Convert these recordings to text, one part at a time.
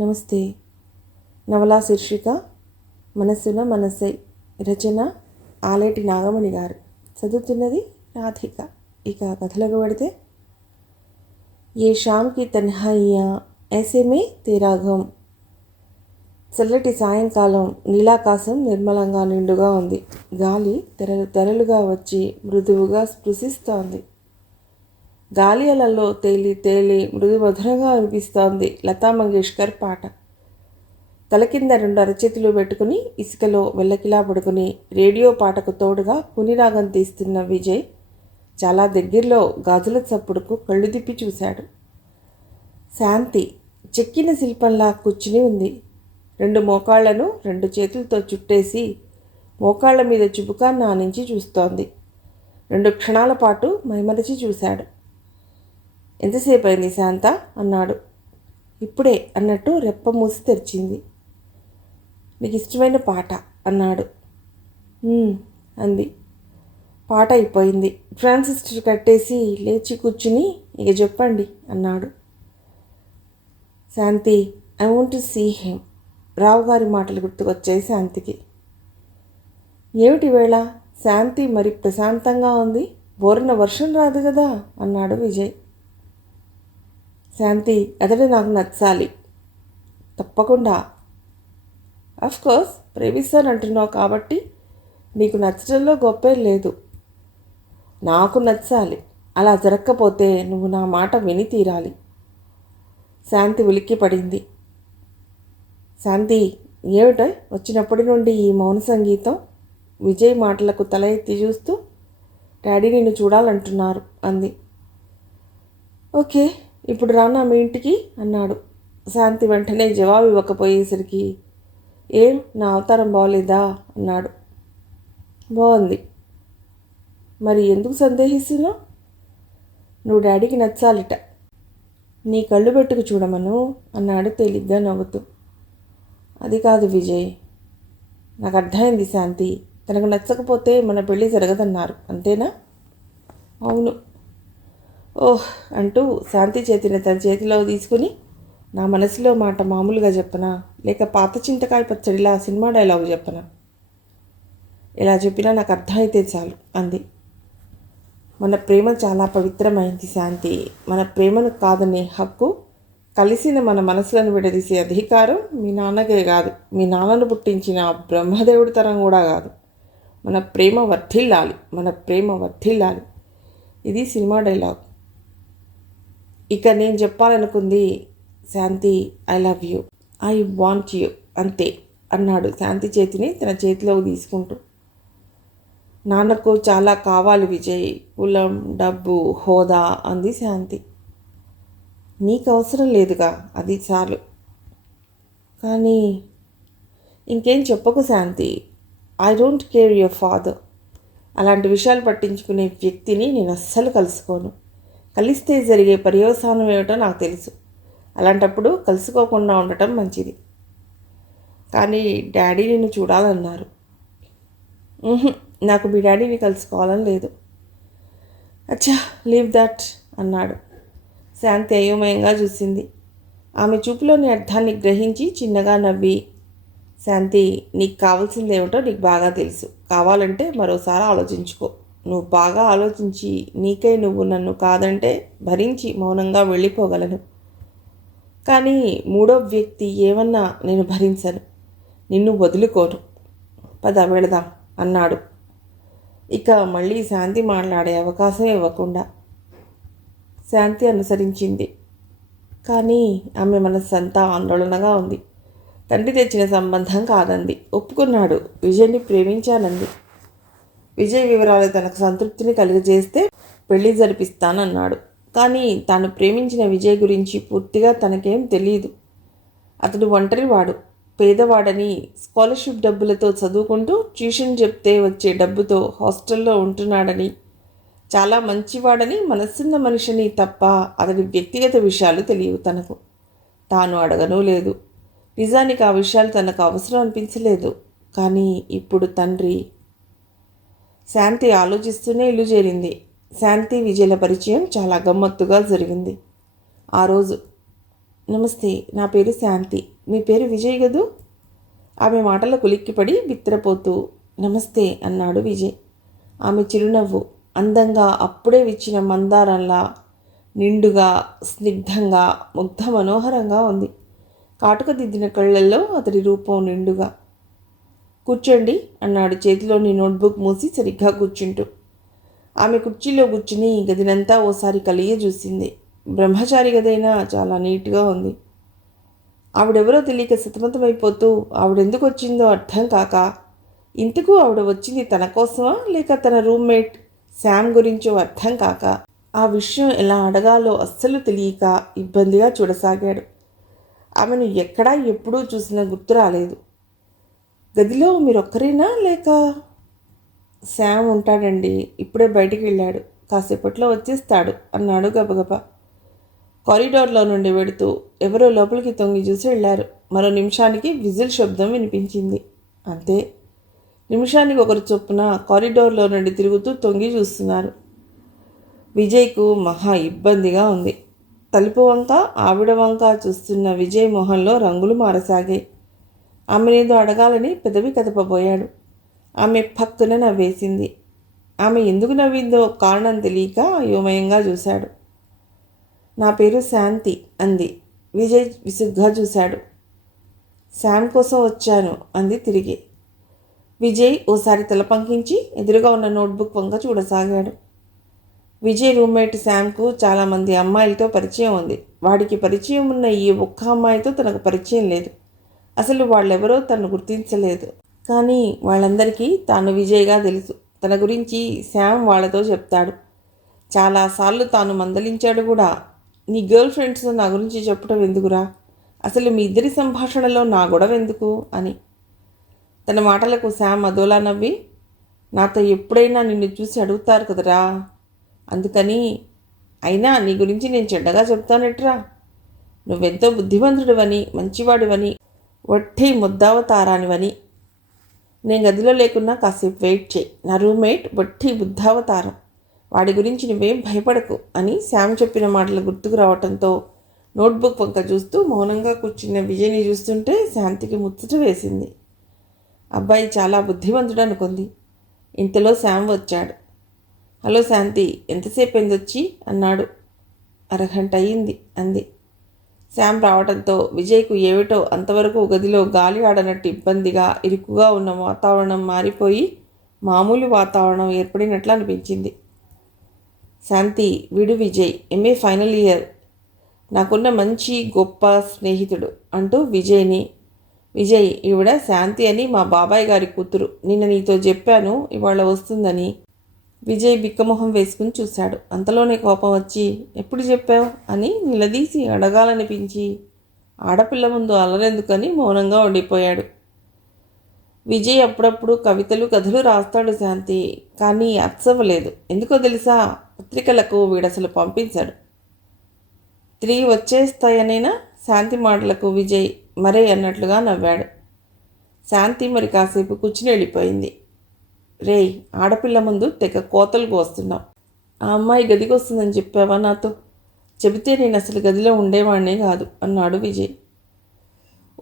నమస్తే. నవలా శీర్షిక మనస్సున మనసై. రచన ఆలేటి నాగమణి గారు. చదువుతున్నది రాధిక. ఇక కథలకు పడితే, ఏ షామ్కి తన్హాయియా ఐసే మే తేరా ఘమ్. చల్లటి సాయంకాలం. నీలాకాశం నిర్మలంగా నిండుగా ఉంది. గాలి తెరలు తెరలుగా వచ్చి మృదువుగా స్పృశిస్తోంది. గాలి అలలో తేలి తేలి మృదు మధురంగా అనిపిస్తోంది లతా మంగేష్కర్ పాట. తల కింద 2 అరచేతులు పెట్టుకుని ఇసుకలో వెల్లకిలా పడుకుని రేడియో పాటకు తోడుగా కునిరాగం తీస్తున్న విజయ్ చాలా దగ్గరలో గాజుల చప్పుడుకు కళ్ళు తిప్పి చూశాడు. శాంతి చెక్కిన శిల్పంలా కూర్చుని ఉంది. 2 మోకాళ్లను 2 చేతులతో చుట్టేసి మోకాళ్ల మీద చుబుకాన్ని ఆనించి చూస్తోంది. 2 క్షణాల పాటు మైమరచి చూశాడు. ఎంతసేపు అయింది శాంత అన్నాడు. ఇప్పుడే అన్నట్టు రెప్ప మూసి తెరిచింది. నీకు ఇష్టమైన పాట అన్నాడు. అంది. పాట అయిపోయింది. ట్రాన్సిస్టర్ కట్టేసి లేచి కూర్చుని ఇక చెప్పండి అన్నాడు. Shanti, I want to see him. Rao గారి మాటలు గుర్తుకొచ్చాయి శాంతికి. ఏమిటి వేళ? శాంతి మరి ప్రశాంతంగా ఉంది. బోరున వర్షం రాదు కదా అన్నాడు విజయ్. శాంతి, అతడు నాకు నచ్చాలి. తప్పకుండా. కోర్స్ ప్రేమిస్తానంటున్నావు కాబట్టి నీకు నచ్చడంలో గొప్పే లేదు. నాకు నచ్చాలి. అలా జరగకపోతే నువ్వు నా మాట విని తీరాలి. శాంతి ఉలిక్కి పడింది. శాంతి, ఏమిటో వచ్చినప్పటి నుండి ఈ మౌన సంగీతం? విజయ్ మాటలకు తల ఎత్తి చూస్తూ, డాడీ నిన్ను చూడాలంటున్నారు అంది. ఓకే, ఇప్పుడు రానా మీ ఇంటికి అన్నాడు. శాంతి వెంటనే జవాబు ఇవ్వకపోయేసరికి, ఏం నా అవతారం బాగోలేదా అన్నాడు. బాగుంది. మరి ఎందుకు సందేహిస్తున్నావు? నువ్వు డాడీకి నచ్చాలిట. నీ కళ్ళు పెట్టుకు చూడమను అన్నాడు తేలిగ్గా నవ్వుతూ. అది కాదు విజయ్, నాకు అర్థమైంది శాంతి. తనకు నచ్చకపోతే మన పెళ్ళి జరగదన్నారు, అంతేనా? అవును. ఓహ్ అంటూ శాంతి చేతిని తన చేతిలో తీసుకుని, నా మనసులో మాట మామూలుగా చెప్పనా, లేక పాత చింతకాయ పచ్చడిలా సినిమా డైలాగు చెప్పనా? ఇలా చెప్పినా నాకు అర్థమైతే చాలు అంది. మన ప్రేమ చాలా పవిత్రమైంది శాంతి. మన ప్రేమను కాదనే హక్కు, కలిసిన మన మనసులను విడదీసే అధికారం మీ నాన్నకే కాదు, మీ నాన్నను పుట్టించిన బ్రహ్మదేవుడి తరం కూడా కాదు. మన ప్రేమ వర్ధిల్లాలి, మన ప్రేమ వర్ధిల్లాలి. ఇది సినిమా డైలాగ్. ఇక నేను చెప్పాలనుకుంది Shanti, I love you, I want you, అంతే అన్నాడు శాంతి చేతిని తన చేతిలోకి తీసుకుంటూ. నాన్నకు చాలా కావాలి విజయ్, కులం, డబ్బు, హోదా అంది శాంతి. నీకు అవసరం లేదుగా, అది చాలు. కానీ ఇంకేం చెప్పకు Shanti. I don't care your father. అలాంటి విషయాలు పట్టించుకునే వ్యక్తిని నేను అస్సలు కలుసుకోను. కలిస్తే జరిగే పర్యవసానం ఏమిటో నాకు తెలుసు. అలాంటప్పుడు కలుసుకోకుండా ఉండటం మంచిది. కానీ డాడీ నిన్ను చూడాలన్నారు. నాకు మీ డాడీని కలుసుకోవాలని లేదు. అచ్చా, లీవ్ దట్ అన్నాడు. శాంతి అయోమయంగా చూసింది. ఆమె చూపులోని అర్థాన్ని గ్రహించి చిన్నగా నవ్వి, శాంతి, నీకు కావాల్సింది ఏమిటో నీకు బాగా తెలుసు. కావాలంటే మరోసారి ఆలోచించుకో. నువ్వు బాగా ఆలోచించి నీకై నువ్వు నన్ను కాదంటే భరించి మౌనంగా వెళ్ళిపోగలను. కానీ మూడో వ్యక్తి ఏమన్నా నేను భరించను, నిన్ను వదులుకోను. పద వెళదాం అన్నాడు. ఇక మళ్ళీ శాంతి మాట్లాడే అవకాశం ఇవ్వకుండా. శాంతి అనుసరించింది. కానీ ఆమె మనస్సంతా ఆందోళనగా ఉంది. తండ్రి తెచ్చిన సంబంధం కాదంది. ఒప్పుకున్నాడు. విజయ్ని ప్రేమించానంది. విజయ్ వివరాలు తనకు సంతృప్తిని కలిగజేస్తే పెళ్లి జరిపిస్తానన్నాడు. కానీ తాను ప్రేమించిన విజయ్ గురించి పూర్తిగా తనకేం తెలియదు. అతడు ఒంటరివాడు, పేదవాడని, స్కాలర్షిప్ డబ్బులతో చదువుకుంటూ ట్యూషన్ చెప్తే వచ్చే డబ్బుతో హాస్టల్లో ఉంటున్నాడని, చాలా మంచివాడని, మనసున్న మనిషిని తప్ప అతడి వ్యక్తిగత విషయాలు తెలియవు తనకు. తాను అడగనూ లేదు. నిజానికి ఆ విషయాలు తనకు అవసరం అనిపించలేదు. కానీ ఇప్పుడు తండ్రి. శాంతి ఆలోచిస్తూనే ఇల్లు చేరింది. శాంతి విజయల పరిచయం చాలా గమ్మత్తుగా జరిగింది. ఆ రోజు నమస్తే, నా పేరు శాంతి. మీ పేరు విజయ్ గదూ? ఆమె మాటల కులిక్కిపడి బిత్తరపోతూ నమస్తే అన్నాడు విజయ్. ఆమె చిరునవ్వు అందంగా అప్పుడే విచ్చిన మందారంలా నిండుగా, స్నిగ్ధంగా, ముగ్ధ మనోహరంగా ఉంది. కాటుక దిద్దిన కళ్ళల్లో అతడి రూపం నిండుగా. కూర్చోండి అన్నాడు చేతిలోని నోట్బుక్ మూసి సరిగ్గా కూర్చుంటూ. ఆమె కుర్చీలో కూర్చుని గదినంతా ఓసారి కలియ చూసింది. బ్రహ్మచారి గదైనా చాలా నీట్గా ఉంది. ఆవిడెవరో తెలియక సతమతమైపోతూ ఆవిడెందుకు వచ్చిందో అర్థం కాక, ఇంతకు ఆవిడ వచ్చింది తన కోసమా లేక తన రూమ్మేట్ శామ్ గురించో అర్థం కాక, ఆ విషయం ఎలా అడగాలో అస్సలు తెలియక ఇబ్బందిగా చూడసాగాడు. ఆమెను ఎక్కడా ఎప్పుడూ చూసినా గుర్తు రాలేదు. గదిలో మీరొక్కరేనా లేక? శామ్ ఉంటాడండి, ఇప్పుడే బయటికి వెళ్ళాడు, కాసేపట్లో వచ్చేస్తాడు అన్నాడు గబగబా. కారిడార్లో నుండి వెడుతూ ఎవరో లోపలికి తొంగి చూసి వెళ్ళారు. మరో నిమిషానికి విజిల్ శబ్దం వినిపించింది. అంతే. నిమిషానికి ఒకరు చొప్పున కారిడార్లో నుండి తిరుగుతూ తొంగి చూస్తున్నారు. విజయ్కు మహా ఇబ్బందిగా ఉంది. తలుపు వంక ఆవిడ వంక చూస్తున్న విజయ్ మొహంలో రంగులు మారసాగాయి. ఆమెనేదో అడగాలని పెదవి కదపబోయాడు. ఆమె పక్కున నవ్వేసింది. ఆమె ఎందుకు నవ్విందో కారణం తెలియక అయోమయంగా చూశాడు. నా పేరు శాంతి అంది. విజయ్ విసుగ్గా చూశాడు. శామ్ కోసం వచ్చాను అంది తిరిగి. విజయ్ ఓసారి తల పంకించి ఎదురుగా ఉన్న నోట్బుక్ వంక చూడసాగాడు. విజయ్ రూమ్మేట్ శామ్కు చాలామంది అమ్మాయిలతో పరిచయం ఉంది. వాడికి పరిచయం ఉన్న ఈ ఒక్క అమ్మాయితో తనకు పరిచయం లేదు. అసలు వాళ్ళెవరో తను గుర్తించలేదు. కానీ వాళ్ళందరికీ తాను విజయ్గా తెలుసు. తన గురించి శామ్ వాళ్ళతో చెప్తాడు. చాలాసార్లు తాను మందలించాడు కూడా. నీ గర్ల్ ఫ్రెండ్స్ నా గురించి చెప్పడం ఎందుకురా? అసలు మీ ఇద్దరి సంభాషణలో నా గొడవ ఎందుకు అని. తన మాటలకు శామ్ అదోలా నవ్వి, నాతో ఎప్పుడైనా నిన్ను చూసి అడుగుతారు కదరా, అందుకని. అయినా నీ గురించి నేను చెడ్డగా చెప్తానట్రా? నువ్వెంతో బుద్ధిమంతుడివని, మంచివాడివని, వట్టి ముద్దావతారానివని. నేను గదిలో లేకున్నా కాసేపు వెయిట్ చేయి. నా రూమ్మేట్ వట్టి బుద్ధావతారం, వాడి గురించి నువ్వేం భయపడకు అని శామ్ చెప్పిన మాటలు గుర్తుకు రావటంతో నోట్బుక్ వంక చూస్తూ మౌనంగా కూర్చున్న విజయ్ని చూస్తుంటే శాంతికి ముచ్చట వేసింది. అబ్బాయి చాలా బుద్ధిమంతుడు అనుకుంది. ఇంతలో శామ్ వచ్చాడు. హలో శాంతి, ఎంతసేపు అయిందొచ్చి అన్నాడు. అరగంట అయ్యింది అంది. శామ్ రావడంతో విజయ్కు ఏమిటో అంతవరకు గదిలో గాలి ఆడనట్టు ఇబ్బందిగా, ఇరుకుగా ఉన్న వాతావరణం మారిపోయి మామూలు వాతావరణం ఏర్పడినట్లు అనిపించింది. శాంతి, వీడు విజయ్, ఎంఏ ఫైనల్ ఇయర్, నాకున్న మంచి గొప్ప స్నేహితుడు అంటూ విజయ్, ఈవిడ శాంతి అని మా బాబాయ్ గారి కూతురు. నిన్న నీతో చెప్పాను ఇవాళ వస్తుందని. విజయ్ బిక్కమొహం వేసుకుని చూశాడు. అంతలోనే కోపం వచ్చి, ఎప్పుడు చెప్పావు అని నిలదీసి అడగాలనిపించి ఆడపిల్ల ముందు అల్లరెందుకని మౌనంగా ఉండిపోయాడు. విజయ్ అప్పుడప్పుడు కవితలు, కథలు రాస్తాడు శాంతి, కానీ అచ్చవ్వలేదు. ఎందుకో తెలుసా? పత్రికలకు వీడసలు పంపించాడు. తిరిగి వచ్చేస్తాయనేనా? శాంతి మాటలకు విజయ్ మరే అన్నట్లుగా నవ్వాడు. శాంతి మరి కాసేపు కూర్చుని వెళ్ళిపోయింది. రేయ్, ఆడపిల్ల ముందు తెగ కోతలు కోస్తున్నావు. ఆ అమ్మాయి గదికి వస్తుందని చెప్పావా నాతో? చెబితే నేను అసలు గదిలో ఉండేవాడినే కాదు అన్నాడు విజయ్.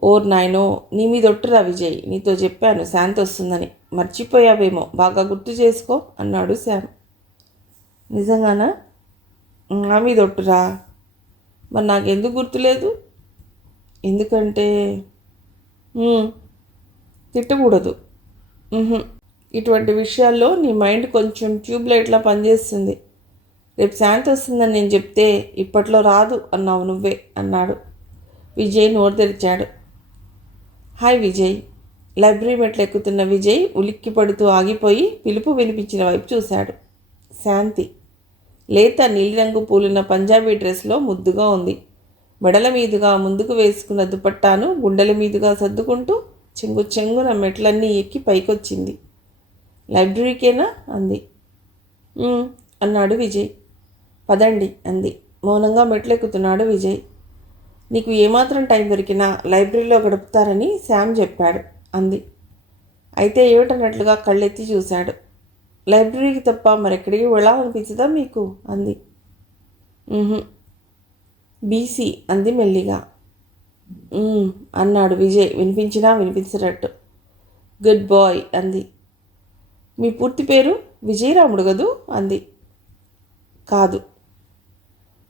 ఓర్ నాయనో, నీ మీద ఒట్టురా విజయ్, నీతో చెప్పాను శాంతి వస్తుందని. మర్చిపోయావేమో, బాగా గుర్తు చేసుకో అన్నాడు శామ్. నిజంగానా? నా మీద ఒట్టురా? మరి నాకెందుకు గుర్తులేదు? ఎందుకంటే తిట్టకూడదు. ఇటువంటి విషయాల్లో నీ మైండ్ కొంచెం ట్యూబ్లైట్లా పనిచేస్తుంది. రేపు శాంతి వస్తుందని నేను చెప్తే ఇప్పట్లో రాదు అన్నావు నువ్వే అన్నాడు. విజయ్ నోరు తెరిచాడు. హాయ్ విజయ్. లైబ్రరీ మెట్లు ఎక్కుతున్న విజయ్ ఉలిక్కి పడుతూ ఆగిపోయి పిలుపు వినిపించిన వైపు చూశాడు. శాంతి లేత నీలిరంగు పూలున్న పంజాబీ డ్రెస్లో ముద్దుగా ఉంది. మెడల మీదుగా ముందుకు వేసుకున్న దుపట్టాను గుండెల మీదుగా సర్దుకుంటూ చెంగున మెట్లన్నీ ఎక్కి పైకొచ్చింది. లైబ్రరీకేనా అంది. అన్నాడు విజయ్. పదండి అంది. మౌనంగా మెట్లెక్కుతున్నాడు విజయ్. నీకు ఏమాత్రం టైం దొరికినా లైబ్రరీలో గడుపుతారని శామ్ చెప్పాడు అంది. అయితే ఏమిటన్నట్లుగా కళ్ళెత్తి చూశాడు. లైబ్రరీకి తప్ప మరెక్కడికి వెళ్ళాలనిపించదా మీకు అంది. బీసీ అంది మెల్లిగా. "ఉమ్," అన్నాడు విజయ్ వినిపించినా వినిపించినట్టు. గుడ్ బాయ్ అంది. మీ పూర్తి పేరు విజయరాముడు కదూ అంది. కాదు.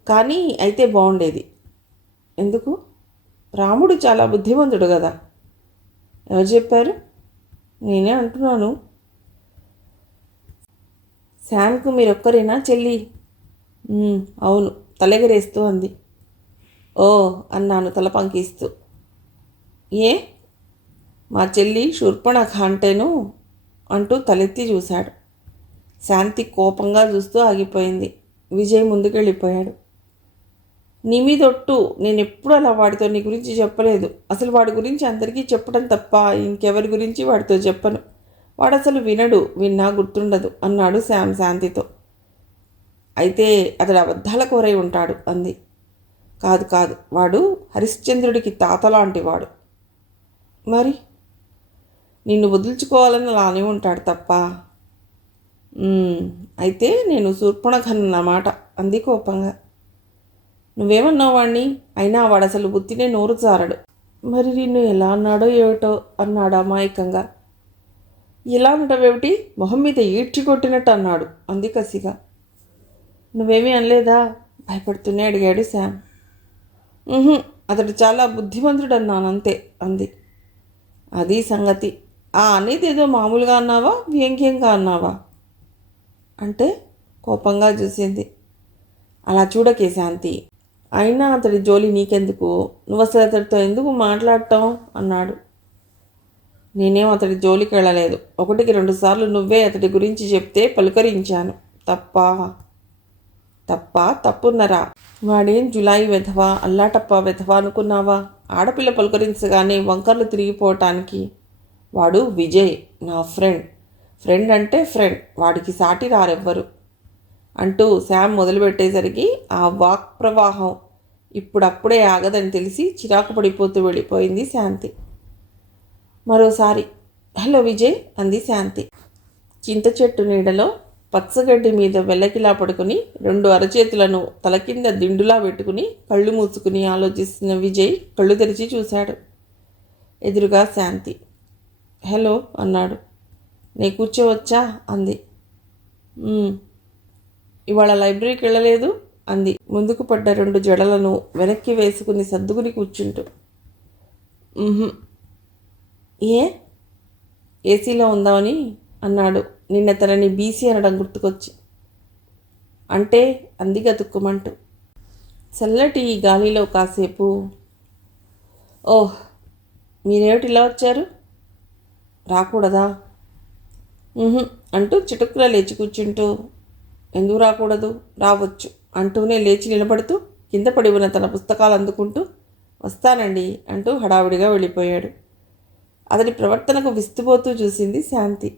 కానీ అయితే బాగుండేది. ఎందుకు? రాముడు చాలా బుద్ధిమంతుడు కదా. ఎవరు చెప్పారు? నేనే అంటున్నాను. శామ్కు మీరొక్కరేనా చెల్లి? అవును, తలెగరేస్తూ అంది. ఓ అన్నాను తల పంకిస్తూ. ఏ? మా చెల్లి శూర్పణఖ అంటేను అంటూ తలెత్తి చూశాడు. శాంతి కోపంగా చూస్తూ ఆగిపోయింది. విజయ్ ముందుకెళ్ళిపోయాడు. నీ మీదొట్టు, నేనెప్పుడు అలా వాడితో నీ గురించి చెప్పలేదు. అసలు వాడి గురించి అందరికీ చెప్పడం తప్ప ఇంకెవరి గురించి వాడితో చెప్పను. వాడసలు వినడు, విన్నా గుర్తుండదు అన్నాడు శామ్ శాంతితో. అయితే అతడు అబద్ధాల కోరై ఉంటాడు అంది. కాదు కాదు, వాడు హరిశ్చంద్రుడికి తాతలాంటి వాడు. మరి నిన్ను వదులుచుకోవాలని అలానే ఉంటాడు తప్ప. అయితే నేను శూర్పణఖన్నమాట అంది కోపంగా. నువ్వేమన్నావు వాణ్ణి? అయినా వాడు అసలు బుద్ధినే నోరు జారడు. మరి నిన్ను ఎలా అన్నాడో ఏమిటో అన్నాడు అమాయకంగా. ఎలా అనటమేమిటి? మొహం మీద ఈడ్చి కొట్టినట్టు అన్నాడు అంది కసిగా. నువ్వేమీ అనలేదా? భయపడుతూనే అడిగాడు శామ్. అతడు చాలా బుద్ధిమంతుడు అన్నానంతే అంది. అది సంగతి. అనేదేదో మామూలుగా అన్నావా, వ్యంగ్యంగా అన్నావా? అంటే కోపంగా చూసింది. అలా చూడకే శాంతి. అయినా అతడి జోలి నీకెందుకు? నువ్వు అసలు అతడితో ఎందుకు మాట్లాడటం అన్నాడు. నేనేం అతడి జోలికి వెళ్ళలేదు. 1-2 సార్లు నువ్వే అతడి గురించి చెప్తే పలుకరించాను. తప్పున్నరా? వాడేం జులాయి వెధవా, అల్లాటప్ప వెధవా అనుకున్నావా? ఆడపిల్ల పలుకరించగానే వంకర్లు తిరిగిపోవటానికి. వాడు విజయ్, నా ఫ్రెండ్ అంటే ఫ్రెండ్, వాడికి సాటి రారెవ్వరు అంటూ శామ్ మొదలుపెట్టేసరికి ఆ వాక్ ప్రవాహం ఇప్పుడప్పుడే ఆగదని తెలిసి చిరాకు పడిపోతూ వెళ్ళిపోయింది శాంతి. మరోసారి హలో విజయ్ అంది శాంతి. చింత చెట్టు నీడలో పచ్చగడ్డి మీద వెల్లకిలా పడుకుని 2 అరచేతులను తల కింద దిండులా పెట్టుకుని కళ్ళు మూసుకుని ఆలోచిస్తున్న విజయ్ కళ్ళు తెరిచి చూశాడు. ఎదురుగా శాంతి. హలో అన్నాడు. నే కూర్చోవచ్చా అంది. ఇవాళ లైబ్రరీకి వెళ్ళలేదు అంది ముందుకు పడ్డ 2 జడలను వెనక్కి వేసుకుని సర్దుకుని కూర్చుంటూ. ఏ? ఏసీలో ఉందామని అన్నాడు నిన్న తనని బీసీ అనడం గుర్తుకొచ్చి. అంటే అంది గతుక్కుమంటూ. చల్లటి గాలిలో కాసేపు. ఓహ్, మీరేమిటి ఇలా వచ్చారు? రాకూడదా? అంటూ చిటుక్కులా లేచి కూర్చుంటూ. ఎందుకు రాకూడదు? రావచ్చు అంటూనే లేచి నిలబడుతూ కింద పడి ఉన్న తన పుస్తకాలు అందుకుంటూ వస్తానండి అంటూ హడావిడిగా వెళ్ళిపోయాడు. అతడి ప్రవర్తనకు విస్తుపోతూ చూసింది Shanti.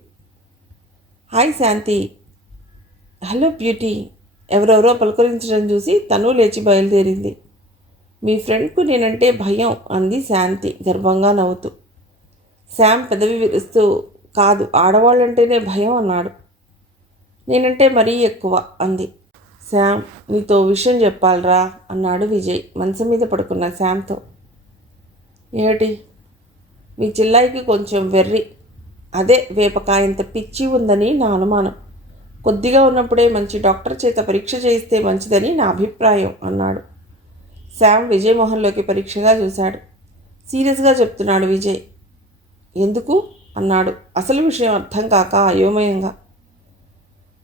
Hi Shanti. Hello beauty. ఎవరెవరో పలుకరించడం చూసి తను లేచి బయలుదేరింది. మీ ఫ్రెండ్కు నేనంటే భయం అంది శాంతి గర్వంగా నవ్వుతూ. శామ్ పెదవి విరుస్తూ కాదు, ఆడవాళ్ళంటేనే భయం అన్నాడు. నేనంటే మరీ ఎక్కువ అంది. శామ్, నీతో విషయం చెప్పాలరా అన్నాడు విజయ్ మంచం మీద పడుకున్న శామ్తో. ఏమిటి? మీ చెల్లాయికి కొంచెం వెర్రి, అదే వేపకాయంత పిచ్చి ఉందని నా అనుమానం. కొద్దిగా ఉన్నప్పుడే మంచి డాక్టర్ చేత పరీక్ష చేయిస్తే మంచిదని నా అభిప్రాయం అన్నాడు. శామ్ విజయ్ మొహంలోకి పరీక్షగా చూశాడు. సీరియస్గా చెప్తున్నాడు విజయ్. ఎందుకు అన్నాడు అసలు విషయం అర్థం కాక అయోమయంగా.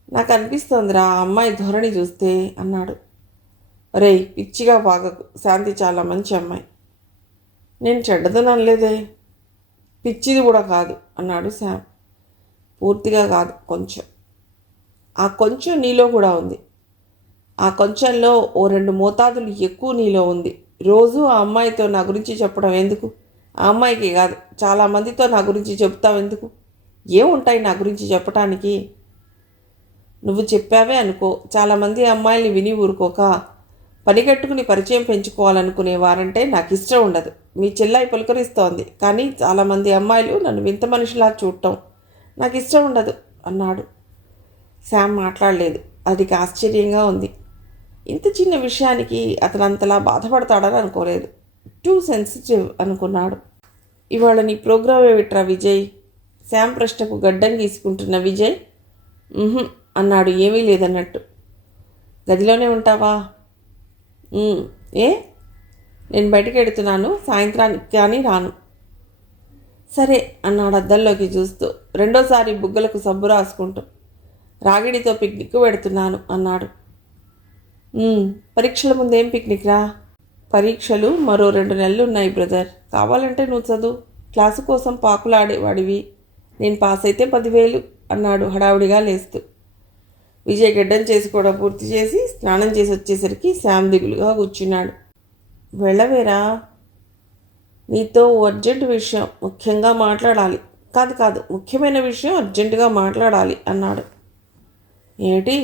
నాకు అనిపిస్తోందిరా ఆ అమ్మాయి ధోరణి చూస్తే అన్నాడు. రేయ్, పిచ్చిగా వాగకు. శాంతి చాలా మంచి అమ్మాయి. నేను చెడ్డదని అనలేదే. పిచ్చిది కూడా కాదు అన్నాడు శామ్. పూర్తిగా కాదు, కొంచెం. ఆ కొంచెం నీలో కూడా ఉంది. ఆ కొంచెంలో ఓ 2 మోతాదులు ఎక్కువ నీలో ఉంది. రోజు ఆ అమ్మాయితో నా గురించి చెప్పడం ఎందుకు? ఆ అమ్మాయికి కాదు, చాలామందితో నా గురించి చెప్తావు ఎందుకు? ఏముంటాయి నా గురించి చెప్పటానికి? నువ్వు చెప్పావే అనుకో, చాలామంది అమ్మాయిల్ని విని ఊరుకోక పనిగట్టుకుని పరిచయం పెంచుకోవాలనుకునేవారంటే నాకు ఇష్టం ఉండదు. మీ చెల్లాయి పలుకరిస్తోంది, కానీ చాలామంది అమ్మాయిలు నన్ను వింత మనిషిలా చూడటం నాకు ఇష్టం ఉండదు అన్నాడు. శామ్ మాట్లాడలేదు. అదికి ఆశ్చర్యంగా ఉంది. ఇంత చిన్న విషయానికి అతను అంతలా బాధపడతాడని అనుకోలేదు. టూ సెన్సిటివ్ అనుకున్నాడు. ఇవాళ నీ ప్రోగ్రామ్ ఏమిట్రా విజయ్? శామ్ ప్రశ్నకు గడ్డం గీసుకుంటున్న విజయ్ అన్నాడు ఏమీ లేదన్నట్టు. గదిలోనే ఉంటావా? ఏ? నేను బయటికి వెడుతున్నాను, సాయంత్రానికి కానీ రాను. సరే అన్నాడు అద్దంలోకి చూస్తూ, రెండోసారి బుగ్గలకు సబ్బు రాసుకుంటూ. రాగిడితో పిక్నిక్ పెడుతున్నాను అన్నాడు. పరీక్షల ముందేం పిక్నిక్ రా? పరీక్షలు మరో 2 నెలలు ఉన్నాయి బ్రదర్. కావాలంటే నువ్వు చదువు. క్లాసు కోసం పాకులాడేవాడివి. నేను పాస్ అయితే 10,000 అన్నాడు హడావుడిగా లేస్తూ. విజయ్ గడ్డం చేసుకోవడం పూర్తి చేసి స్నానం చేసి వచ్చేసరికి శామ్ దిగులుగా కూర్చున్నాడు. వెళ్ళవేరా? నీతో అర్జెంట్ విషయం ముఖ్యంగా మాట్లాడాలి. కాదు ముఖ్యమైన విషయం అర్జెంటుగా మాట్లాడాలి అన్నాడు. ఏమిటి?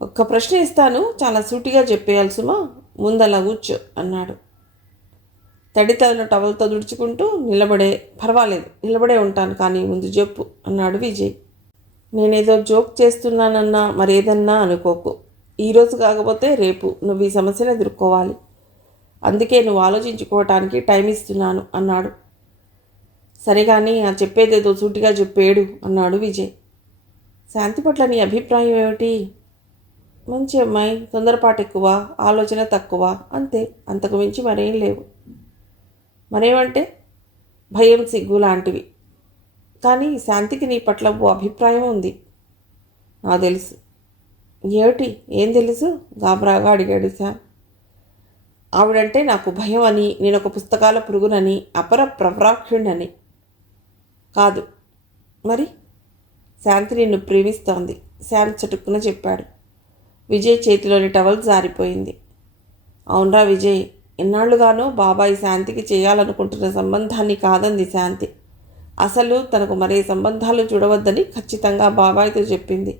ఒక్క ప్రశ్న ఇస్తాను, చాలా సూటిగా చెప్పేయాలి సుమా. ముందలా కూర్చో అన్నాడు. తడితలను టవల్తో తుడుచుకుంటూ పర్వాలేదు నిలబడే ఉంటాను, కానీ ముందు చెప్పు అన్నాడు విజయ్. నేనేదో జోక్ చేస్తున్నానన్నా మరేదన్నా అనుకోకు. ఈరోజు కాకపోతే రేపు నువ్వు ఈ సమస్యను ఎదుర్కోవాలి. అందుకే నువ్వు ఆలోచించుకోవటానికి టైం ఇస్తున్నాను అన్నాడు. సరే కానీ ఆ చెప్పేదేదో సూటిగా చెప్పేడు అన్నాడు విజయ్. శాంతి పట్ల నీ అభిప్రాయం ఏమిటి? మంచి అమ్మాయి, తొందరపాటు ఎక్కువ, ఆలోచన తక్కువ, అంతే. అంతకు మించి మరేం లేవు. మరేమంటే? భయం, సిగ్గు లాంటివి. కానీ శాంతికి నీ పట్ల ఓ అభిప్రాయం ఉంది. నాకు తెలుసు. ఏమిటి? ఏం తెలుసు? గాబరాగా అడిగాడు శామ్. ఆవిడంటే నాకు భయం అని, నేను ఒక పుస్తకాల పురుగునని, అపర ప్రవ్రాక్షుణ్ణని. కాదు. మరి? శాంతి నిన్ను ప్రేమిస్తోంది, శామ్ చటుక్కున చెప్పాడు. విజయ్ చేతిలోని టవల్ జారిపోయింది. అవునరా విజయ్, ఎన్నాళ్లుగానో బాబాయ్ శాంతికి చేయాలనుకుంటున్న సంబంధాన్ని కాదంది శాంతి. అసలు తనకు మరే సంబంధాలు చూడవద్దని ఖచ్చితంగా బాబాయ్తో చెప్పింది.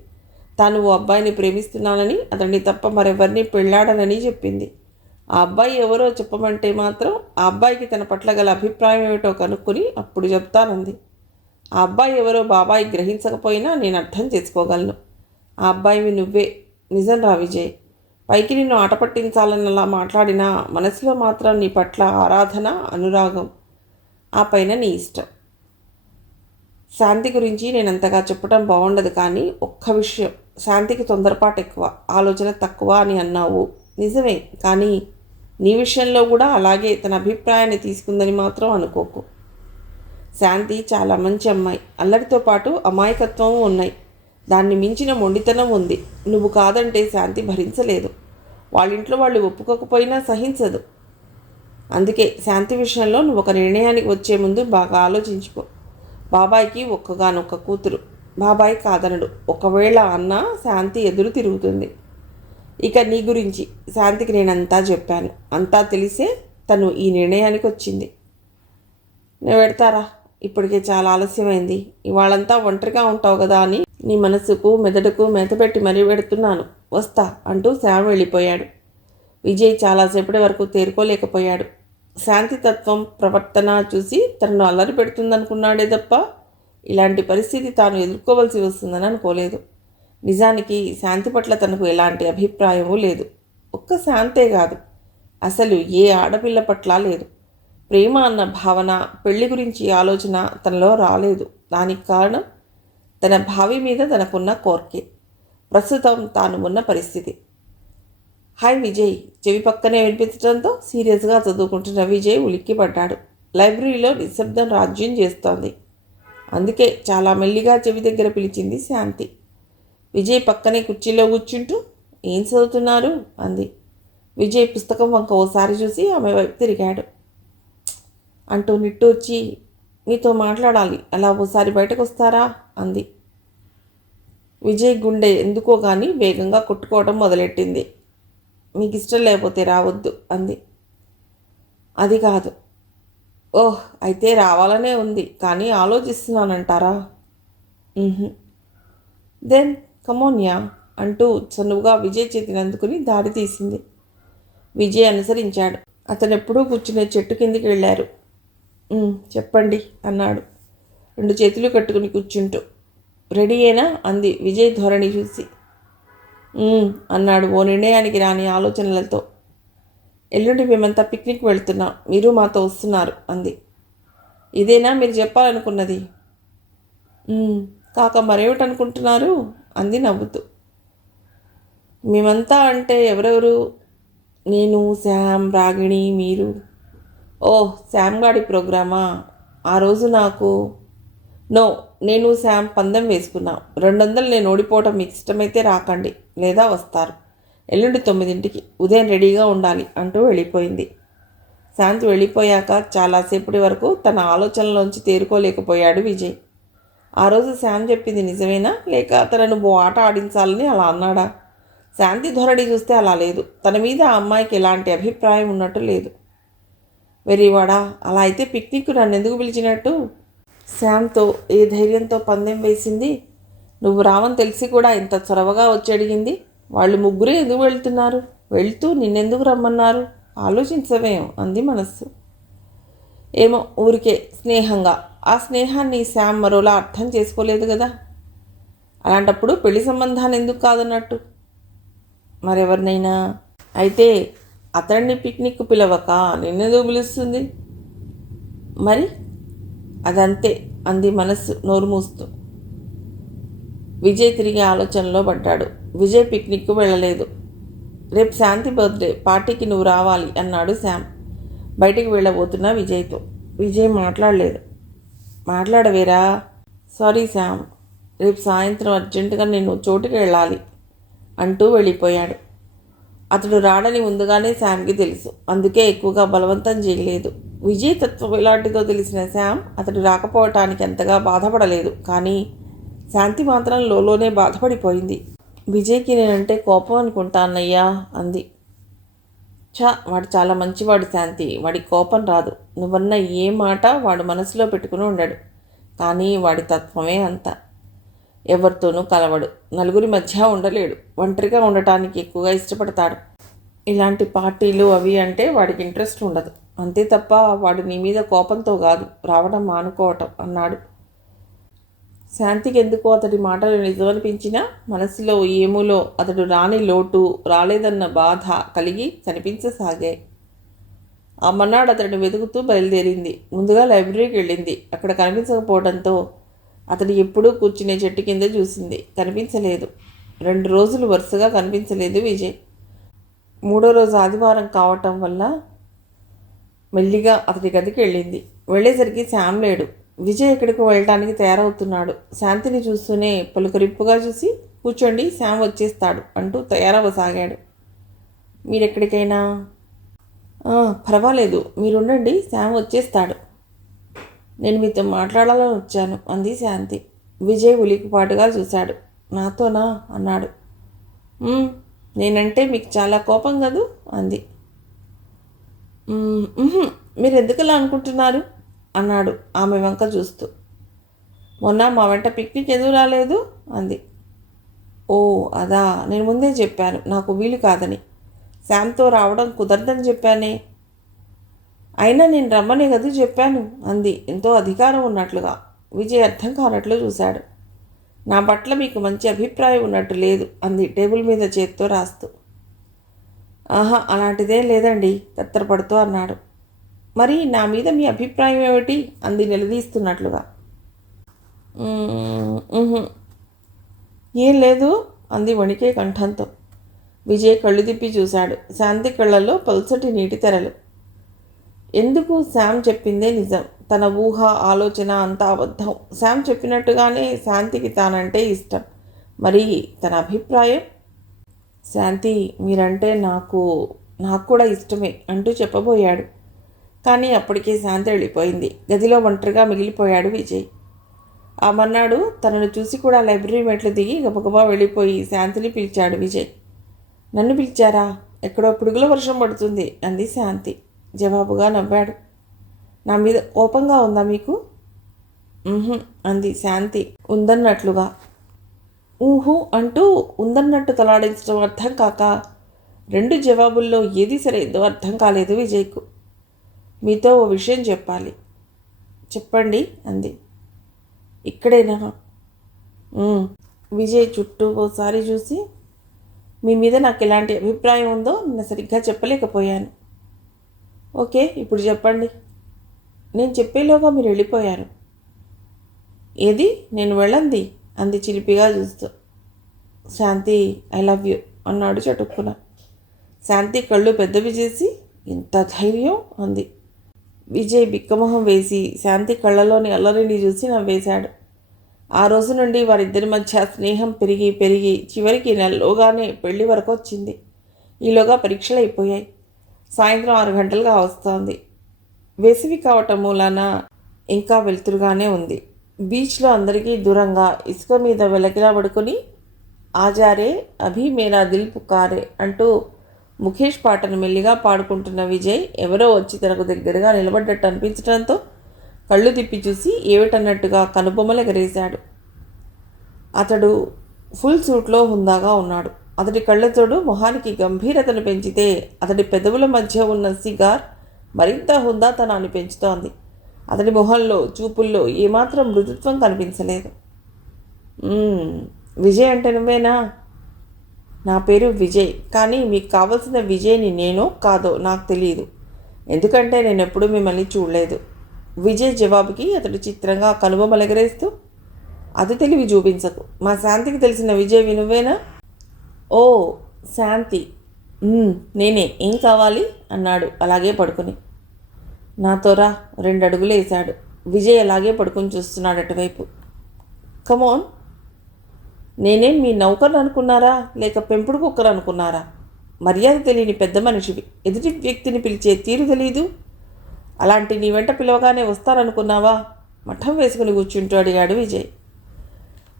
తాను ఓ అబ్బాయిని ప్రేమిస్తున్నానని, అతన్ని తప్ప మరెవరిని పెళ్ళాడనని చెప్పింది. ఆ అబ్బాయి ఎవరో చెప్పమంటే మాత్రం ఆ అబ్బాయికి తన పట్ల గల అభిప్రాయం ఏమిటో కనుక్కొని అప్పుడు చెప్తానంది. ఆ అబ్బాయి ఎవరో బాబాయి గ్రహించకపోయినా నేను అర్థం చేసుకోగలను. ఆ అబ్బాయివి నువ్వే. నిజం రా విజయ్. పైకి నిన్ను ఆట పట్టించాలన్నలా మాట్లాడినా మనసులో మాత్రం నీ పట్ల ఆరాధన, అనురాగం. ఆ పైన నీ ఇష్టం. శాంతి గురించి నేనంతగా చెప్పడం బాగుండదు, కానీ ఒక్క విషయం, శాంతికి తొందరపాటు ఎక్కువ, ఆలోచన తక్కువ అని అన్నావు. నిజమే, కానీ నీ విషయంలో కూడా అలాగే తన అభిప్రాయాన్ని తీసుకుందని మాత్రం అనుకోకు. శాంతి చాలా మంచి అమ్మాయి. అల్లరితో పాటు అమాయకత్వం ఉన్నాయి. దాన్ని మించిన మొండితనం ఉంది. నువ్వు కాదంటే శాంతి భరించలేదు. వాళ్ళింట్లో వాళ్ళు ఒప్పుకోకపోయినా సహించదు. అందుకే శాంతి విషయంలో నువ్వు ఒక నిర్ణయానికి వచ్చే ముందు బాగా ఆలోచించుకో. బాబాయికి ఒక్కగానొక్క కూతురు. బాబాయ్ కాదనడు. ఒకవేళ అన్నా శాంతి ఎదురు తిరుగుతుంది. ఇక నీ గురించి శాంతికి నేనంతా చెప్పాను. అంతా తెలిసే తను ఈ నిర్ణయానికి వచ్చింది. నేను పెడతారా? ఇప్పటికే చాలా ఆలస్యమైంది. ఇవాళంతా ఒంటరిగా ఉంటావు కదా అని నీ మనసుకు మెదడుకు మెతపెట్టి మరీ పెడుతున్నాను. వస్తా అంటూ శామ్ వెళ్ళిపోయాడు. విజయ్ చాలాసేపటి వరకు తేరుకోలేకపోయాడు. శాంతి తత్వం, ప్రవర్తన చూసి తనను అల్లరి పెడుతుందనుకున్నాడే తప్ప ఇలాంటి పరిస్థితి తాను ఎదుర్కోవలసి వస్తుందని అనుకోలేదు. నిజానికి శాంతి పట్ల తనకు ఎలాంటి అభిప్రాయమూ లేదు. ఒక్క శాంతే కాదు, అసలు ఏ ఆడపిల్ల పట్ల లేదు. ప్రేమ అన్న భావన, పెళ్లి గురించి ఆలోచన తనలో రాలేదు. దానికి కారణం తన భావి మీద తనకున్న కోర్కే, ప్రస్తుతం తాను ఉన్న పరిస్థితి. హాయ్ విజయ్ చెవి పక్కనే వినిపించడంతో సీరియస్గా చదువుకుంటున్న విజయ్ ఉలిక్కిపడ్డాడు. లైబ్రరీలో నిశ్శబ్దం రాజ్యం చేస్తోంది. అందుకే చాలా మెల్లిగా చెవి దగ్గర పిలిచింది శాంతి. విజయ్ పక్కనే కుర్చీలో కూర్చుంటూ ఏం చదువుతున్నారు అంది. విజయ్ పుస్తకం వంక ఓసారి చూసి ఆమె వైపు తిరిగాడు. అంటూ నిట్టూర్చి మీతో మాట్లాడాలి, అలా ఓసారి బయటకు వస్తారా అంది. విజయ్ గుండె ఎందుకో కానీ వేగంగా కొట్టుకోవడం మొదలెట్టింది. మీకు ఇష్టం లేకపోతే రావద్దు అంది. అది కాదు. ఓహ్, అయితే రావాలనే ఉంది, కానీ ఆలోచిస్తున్నానంటారా? దెన్ కమోన్యా అంటూ చనువుగా విజయ్ చేతిని అందుకుని దారి తీసింది. విజయ్ అనుసరించాడు. అతను ఎప్పుడూ కూర్చునే చెట్టు కిందికి వెళ్ళారు. చెప్పండి అన్నాడు 2 చేతులు కట్టుకుని కూర్చుంటూ. రెడీయేనా అంది విజయ్ ధోరణి చూసి. అన్నాడు ఓ నిర్ణయానికి రాని ఆలోచనలతో. ఎల్లుండి మేమంతా పిక్నిక్ వెళ్తున్నాం, మీరు మాతో వస్తున్నారు అంది. ఇదేనా మీరు చెప్పాలనుకున్నది? కాక మరేమిటనుకుంటున్నారు అంది నవ్వుతూ. మేమంతా అంటే ఎవరెవరు? నేను, శ్యామ్, రాగిణి, మీరు. ఓహ్, శ్యామ్ గాడి ప్రోగ్రామా? ఆ రోజు నాకు నో, నేను శామ్ పందెం వేసుకున్నాం. 200 నేను ఓడిపోవటం మీకు ఇష్టమైతే రాకండి, లేదా వస్తారు. ఎల్లుండి 9ంటికి ఉదయం రెడీగా ఉండాలి అంటూ వెళ్ళిపోయింది. శాంతి వెళ్ళిపోయాక చాలాసేపటి వరకు తన ఆలోచనలోంచి తేరుకోలేకపోయాడు విజయ్. ఆ రోజు శామ్ చెప్పింది నిజమేనా, లేక తనను ఆట ఆడించాలని అలా అన్నాడా? శాంతి ధోరణి చూస్తే అలా లేదు. తన మీద ఆ అమ్మాయికి ఎలాంటి అభిప్రాయం ఉన్నట్టు లేదు. వెర్రివాడా, అలా అయితే పిక్నిక్ నన్ను ఎందుకు పిలిచినట్టు? శామ్తో ఏ ధైర్యంతో పందెం వేసింది? నువ్వు రావని తెలిసి కూడా ఇంత చొరవగా వచ్చి అడిగింది. వాళ్ళు ముగ్గురే ఎందుకు వెళ్తున్నారు? వెళ్తూ నిన్నెందుకు రమ్మన్నారు? ఆలోచించవేం అంది మనస్సు. ఏమో, ఊరికే స్నేహంగా. ఆ స్నేహాన్ని శామ్ మరోలా అర్థం చేసుకోలేదు కదా. అలాంటప్పుడు పెళ్లి సంబంధాన్ని ఎందుకు కాదన్నట్టు? మరెవరినైనా అయితే అతన్ని పిక్నిక్ పిలవక నిన్నెందుకు పిలుస్తుంది? మరి అదంతే అంది మనస్సు నోరు మూస్తూ. విజయ్ తిరిగి ఆలోచనలో పడ్డాడు. విజయ్ పిక్నిక్కు వెళ్ళలేదు. రేపు శాంతి బర్త్డే, పార్టీకి నువ్వు రావాలి అన్నాడు శామ్ బయటికి వెళ్ళబోతున్నా విజయ్తో. విజయ్ మాట్లాడలేదు. మాట్లాడవేరా? సారీ శామ్, రేపు సాయంత్రం అర్జెంటుగా నేను చోటుకి వెళ్ళాలి అంటూ వెళ్ళిపోయాడు. అతడు రాడని ముందుగానే శామ్కి తెలుసు. అందుకే ఎక్కువగా బలవంతం చేయలేదు. విజయ్ తత్వం ఎలాంటిదో తెలిసిన శామ్ అతడు రాకపోవటానికి అంతగా బాధపడలేదు. కానీ శాంతి మాత్రం లోలోనే బాధపడిపోయింది. విజయ్కి నేనంటే కోపం అనుకుంటా అన్నయ్యా అంది. వాడు చాలా మంచివాడు శాంతి, వాడికి కోపం రాదు. నువ్వన్న ఏ మాట వాడు మనసులో పెట్టుకుని ఉండడు. కానీ వాడి తత్వమే అంత. ఎవరితోనూ కలవడు, నలుగురి మధ్య ఉండలేడు, ఒంటరిగా ఉండటానికి ఎక్కువగా ఇష్టపడతాడు. ఇలాంటి పార్టీలు అవి అంటే వాడికి ఇంట్రెస్ట్ ఉండదు. అంతే తప్ప వాడు నీ మీద కోపంతో కాదు రావడం మానుకోవటం అన్నాడు. శాంతికి ఎందుకో అతడి మాటలు నిజమనిపించినా మనసులో ఏమూలో అతడు రాని లోటు, రాలేదన్న బాధ కలిగి కనిపించసాగాయి. ఆ మన్నాడు అతడిని వెతుకుతూ బయలుదేరింది. ముందుగా లైబ్రరీకి వెళ్ళింది. అక్కడ కనిపించకపోవడంతో అతడు ఎప్పుడూ కూర్చునే చెట్టు కింద చూసింది. కనిపించలేదు. 2 రోజులు వరుసగా కనిపించలేదు విజయ్. 3వ రోజు ఆదివారం కావటం వల్ల మెల్లిగా అతడి గదికి వెళ్ళింది. వెళ్ళేసరికి శామ్ లేడు. విజయ్ ఎక్కడికి వెళ్ళడానికి తయారవుతున్నాడు. శాంతిని చూస్తూనే పలుకరింపుగా చూసి, కూర్చోండి, శామ్ వచ్చేస్తాడు అంటూ తయారవసాగాడు. మీరెక్కడికైనా? పర్వాలేదు, మీరుండండి, శామ్ వచ్చేస్తాడు. నేను మీతో మాట్లాడాలని వచ్చాను అంది శాంతి. విజయ్ ఉలికిపాటుగా చూశాడు. నాతోనా అన్నాడు. నేనంటే మీకు చాలా కోపం కదూ అంది. మీరు ఎందుకలా అనుకుంటున్నారు అన్నాడు ఆమె వంక చూస్తూ. మొన్న మా వెంట పిక్నిక్ ఎందుకు రాలేదు అంది. ఓ అదా, నేను ముందే చెప్పాను నాకు వీలు కాదని. శామ్తో రావడం కుదరదని చెప్పానే. అయినా నేను రమ్మనే కదా చెప్పాను అంది ఎంతో అధికారం ఉన్నట్లుగా. విజయ్ అర్థం కానట్లు చూశాడు. నా పట్ల మీకు మంచి అభిప్రాయం ఉన్నట్టు లేదు అంది టేబుల్ మీద చేత్తో రాస్తూ. అలాంటిదేం లేదండి తత్తరపడుతూ అన్నాడు. మరి నా మీద మీ అభిప్రాయం ఏమిటి అంది నిలదీస్తున్నట్లుగా. ఏం లేదు అంది వణికే కంఠంతో. విజయ్ కళ్ళు తిప్పి చూశాడు. శాంతి కళ్ళల్లో పల్సటి నీటి తెరలు. ఎందుకు శామ్ చెప్పిందే నిజం. తన ఊహ ఆలోచన అంతా అబద్ధం. శామ్ చెప్పినట్టుగానే శాంతికి తానంటే ఇష్టం. మరి తన అభిప్రాయం? శాంతి, మీరంటే నాకు కూడా ఇష్టమే అంటూ చెప్పబోయాడు. కానీ అప్పటికే శాంతి వెళ్ళిపోయింది. గదిలో ఒంటరిగా మిగిలిపోయాడు విజయ్. ఆ మన్నాడు తనను చూసి కూడా లైబ్రరీ మెట్లు దిగి గబగబా వెళ్ళిపోయి శాంతిని పిలిచాడు విజయ్. నన్ను పిలిచారా? ఎక్కడో పిడుగుల వర్షం పడుతుంది అంది శాంతి. జవాబుగా నవ్వాడు. నా మీద కోపంగా ఉందా మీకు? అంది శాంతి ఉందన్నట్లుగా. ఊహు అంటూ ఉందన్నట్టు తలాడించడం అర్థం కాక 2 జవాబుల్లో ఏది సరైందో అర్థం కాలేదు విజయ్కు. మీతో ఓ విషయం చెప్పాలి. చెప్పండి అంది. ఇక్కడేనా? విజయ్ చుట్టూ ఓసారి చూసి, మీ మీద నాకు ఎలాంటి అభిప్రాయం ఉందో నిన్న సరిగ్గా చెప్పలేకపోయాను. ఓకే, ఇప్పుడు చెప్పండి. నేను చెప్పేలోగా మీరు వెళ్ళిపోయారు. ఏది నేను వెళ్ళంది అంది చిలిపిగా చూస్తూ. శాంతి, ఐ లవ్ యూ అన్నాడు చటుక్కున. శాంతి కళ్ళు పెద్దవి చేసి, ఇంత ధైర్యం అంది. విజయ్ బిక్కమొహం వేసి శాంతి కళ్ళలోని అల్లరిని చూసి నవ్వేశాడు. ఆ రోజు నుండి వారిద్దరి మధ్య స్నేహం పెరిగి పెరిగి చివరికి నెలలోగానే పెళ్లి వరకు వచ్చింది. ఈలోగా పరీక్షలు అయిపోయాయి. సాయంత్రం 6 గంటలుగా వస్తోంది. వేసవి కావటం మూలాన ఇంకా వెలుతురుగానే ఉంది. బీచ్లో అందరికీ దూరంగా ఇసుక మీద వెలకిలా పడుకొని ఆజారే అభి మేరా దిల్ పుకారే అంటూ ముఖేష్ పాటను మెల్లిగా పాడుకుంటున్న విజయ్ ఎవరో వచ్చి తనకు దగ్గరగా నిలబడ్డట్టు అనిపించడంతో కళ్ళు తిప్పి చూసి ఏమిటన్నట్టుగా కనుబొమ్మలు ఎగరేశాడు. అతడు ఫుల్ సూట్లో హుందాగా ఉన్నాడు. అతడి కళ్ళతోడు మొహానికి గంభీరతను పెంచితే అతడి పెదవుల మధ్య ఉన్న సిగార్ మరింత హుందాతనాన్ని పెంచుతోంది. అతడి మొహంలో చూపుల్లో ఏమాత్రం మృదుత్వం కనిపించలేదు. విజయ్ అంటే నువ్వేనా? నా పేరు విజయ్, కానీ మీకు కావలసిన విజయ్ని నేనో కాదో నాకు తెలియదు. ఎందుకంటే నేను ఎప్పుడూ మిమ్మల్ని చూడలేదు. విజయ్ జవాబుకి అతడు చిత్రంగా కనుబొమ్మలెగరేస్తూ, అది తెలివి చూపించకు. మా శాంతికి తెలిసిన విజయ్ నువ్వేనా? ఓ శాంతి, నేనే. ఏం కావాలి అన్నాడు అలాగే పడుకుని. నాతోరా 2 అడుగులు వేశాడు. విజయ్ అలాగే పడుకుని చూస్తున్నాడు అటువైపు. కమోన్. నేనేం మీ నౌకర్ని అనుకున్నారా, లేక పెంపుడు కుక్కరు అనుకున్నారా? మర్యాద తెలియని పెద్ద మనిషివి. ఎదుటి వ్యక్తిని పిలిచే తీరు తెలీదు. అలాంటి నీ వెంట పిలవగానే వస్తాననుకున్నావా? మఠం వేసుకుని కూర్చుంటూ అడిగాడు విజయ్.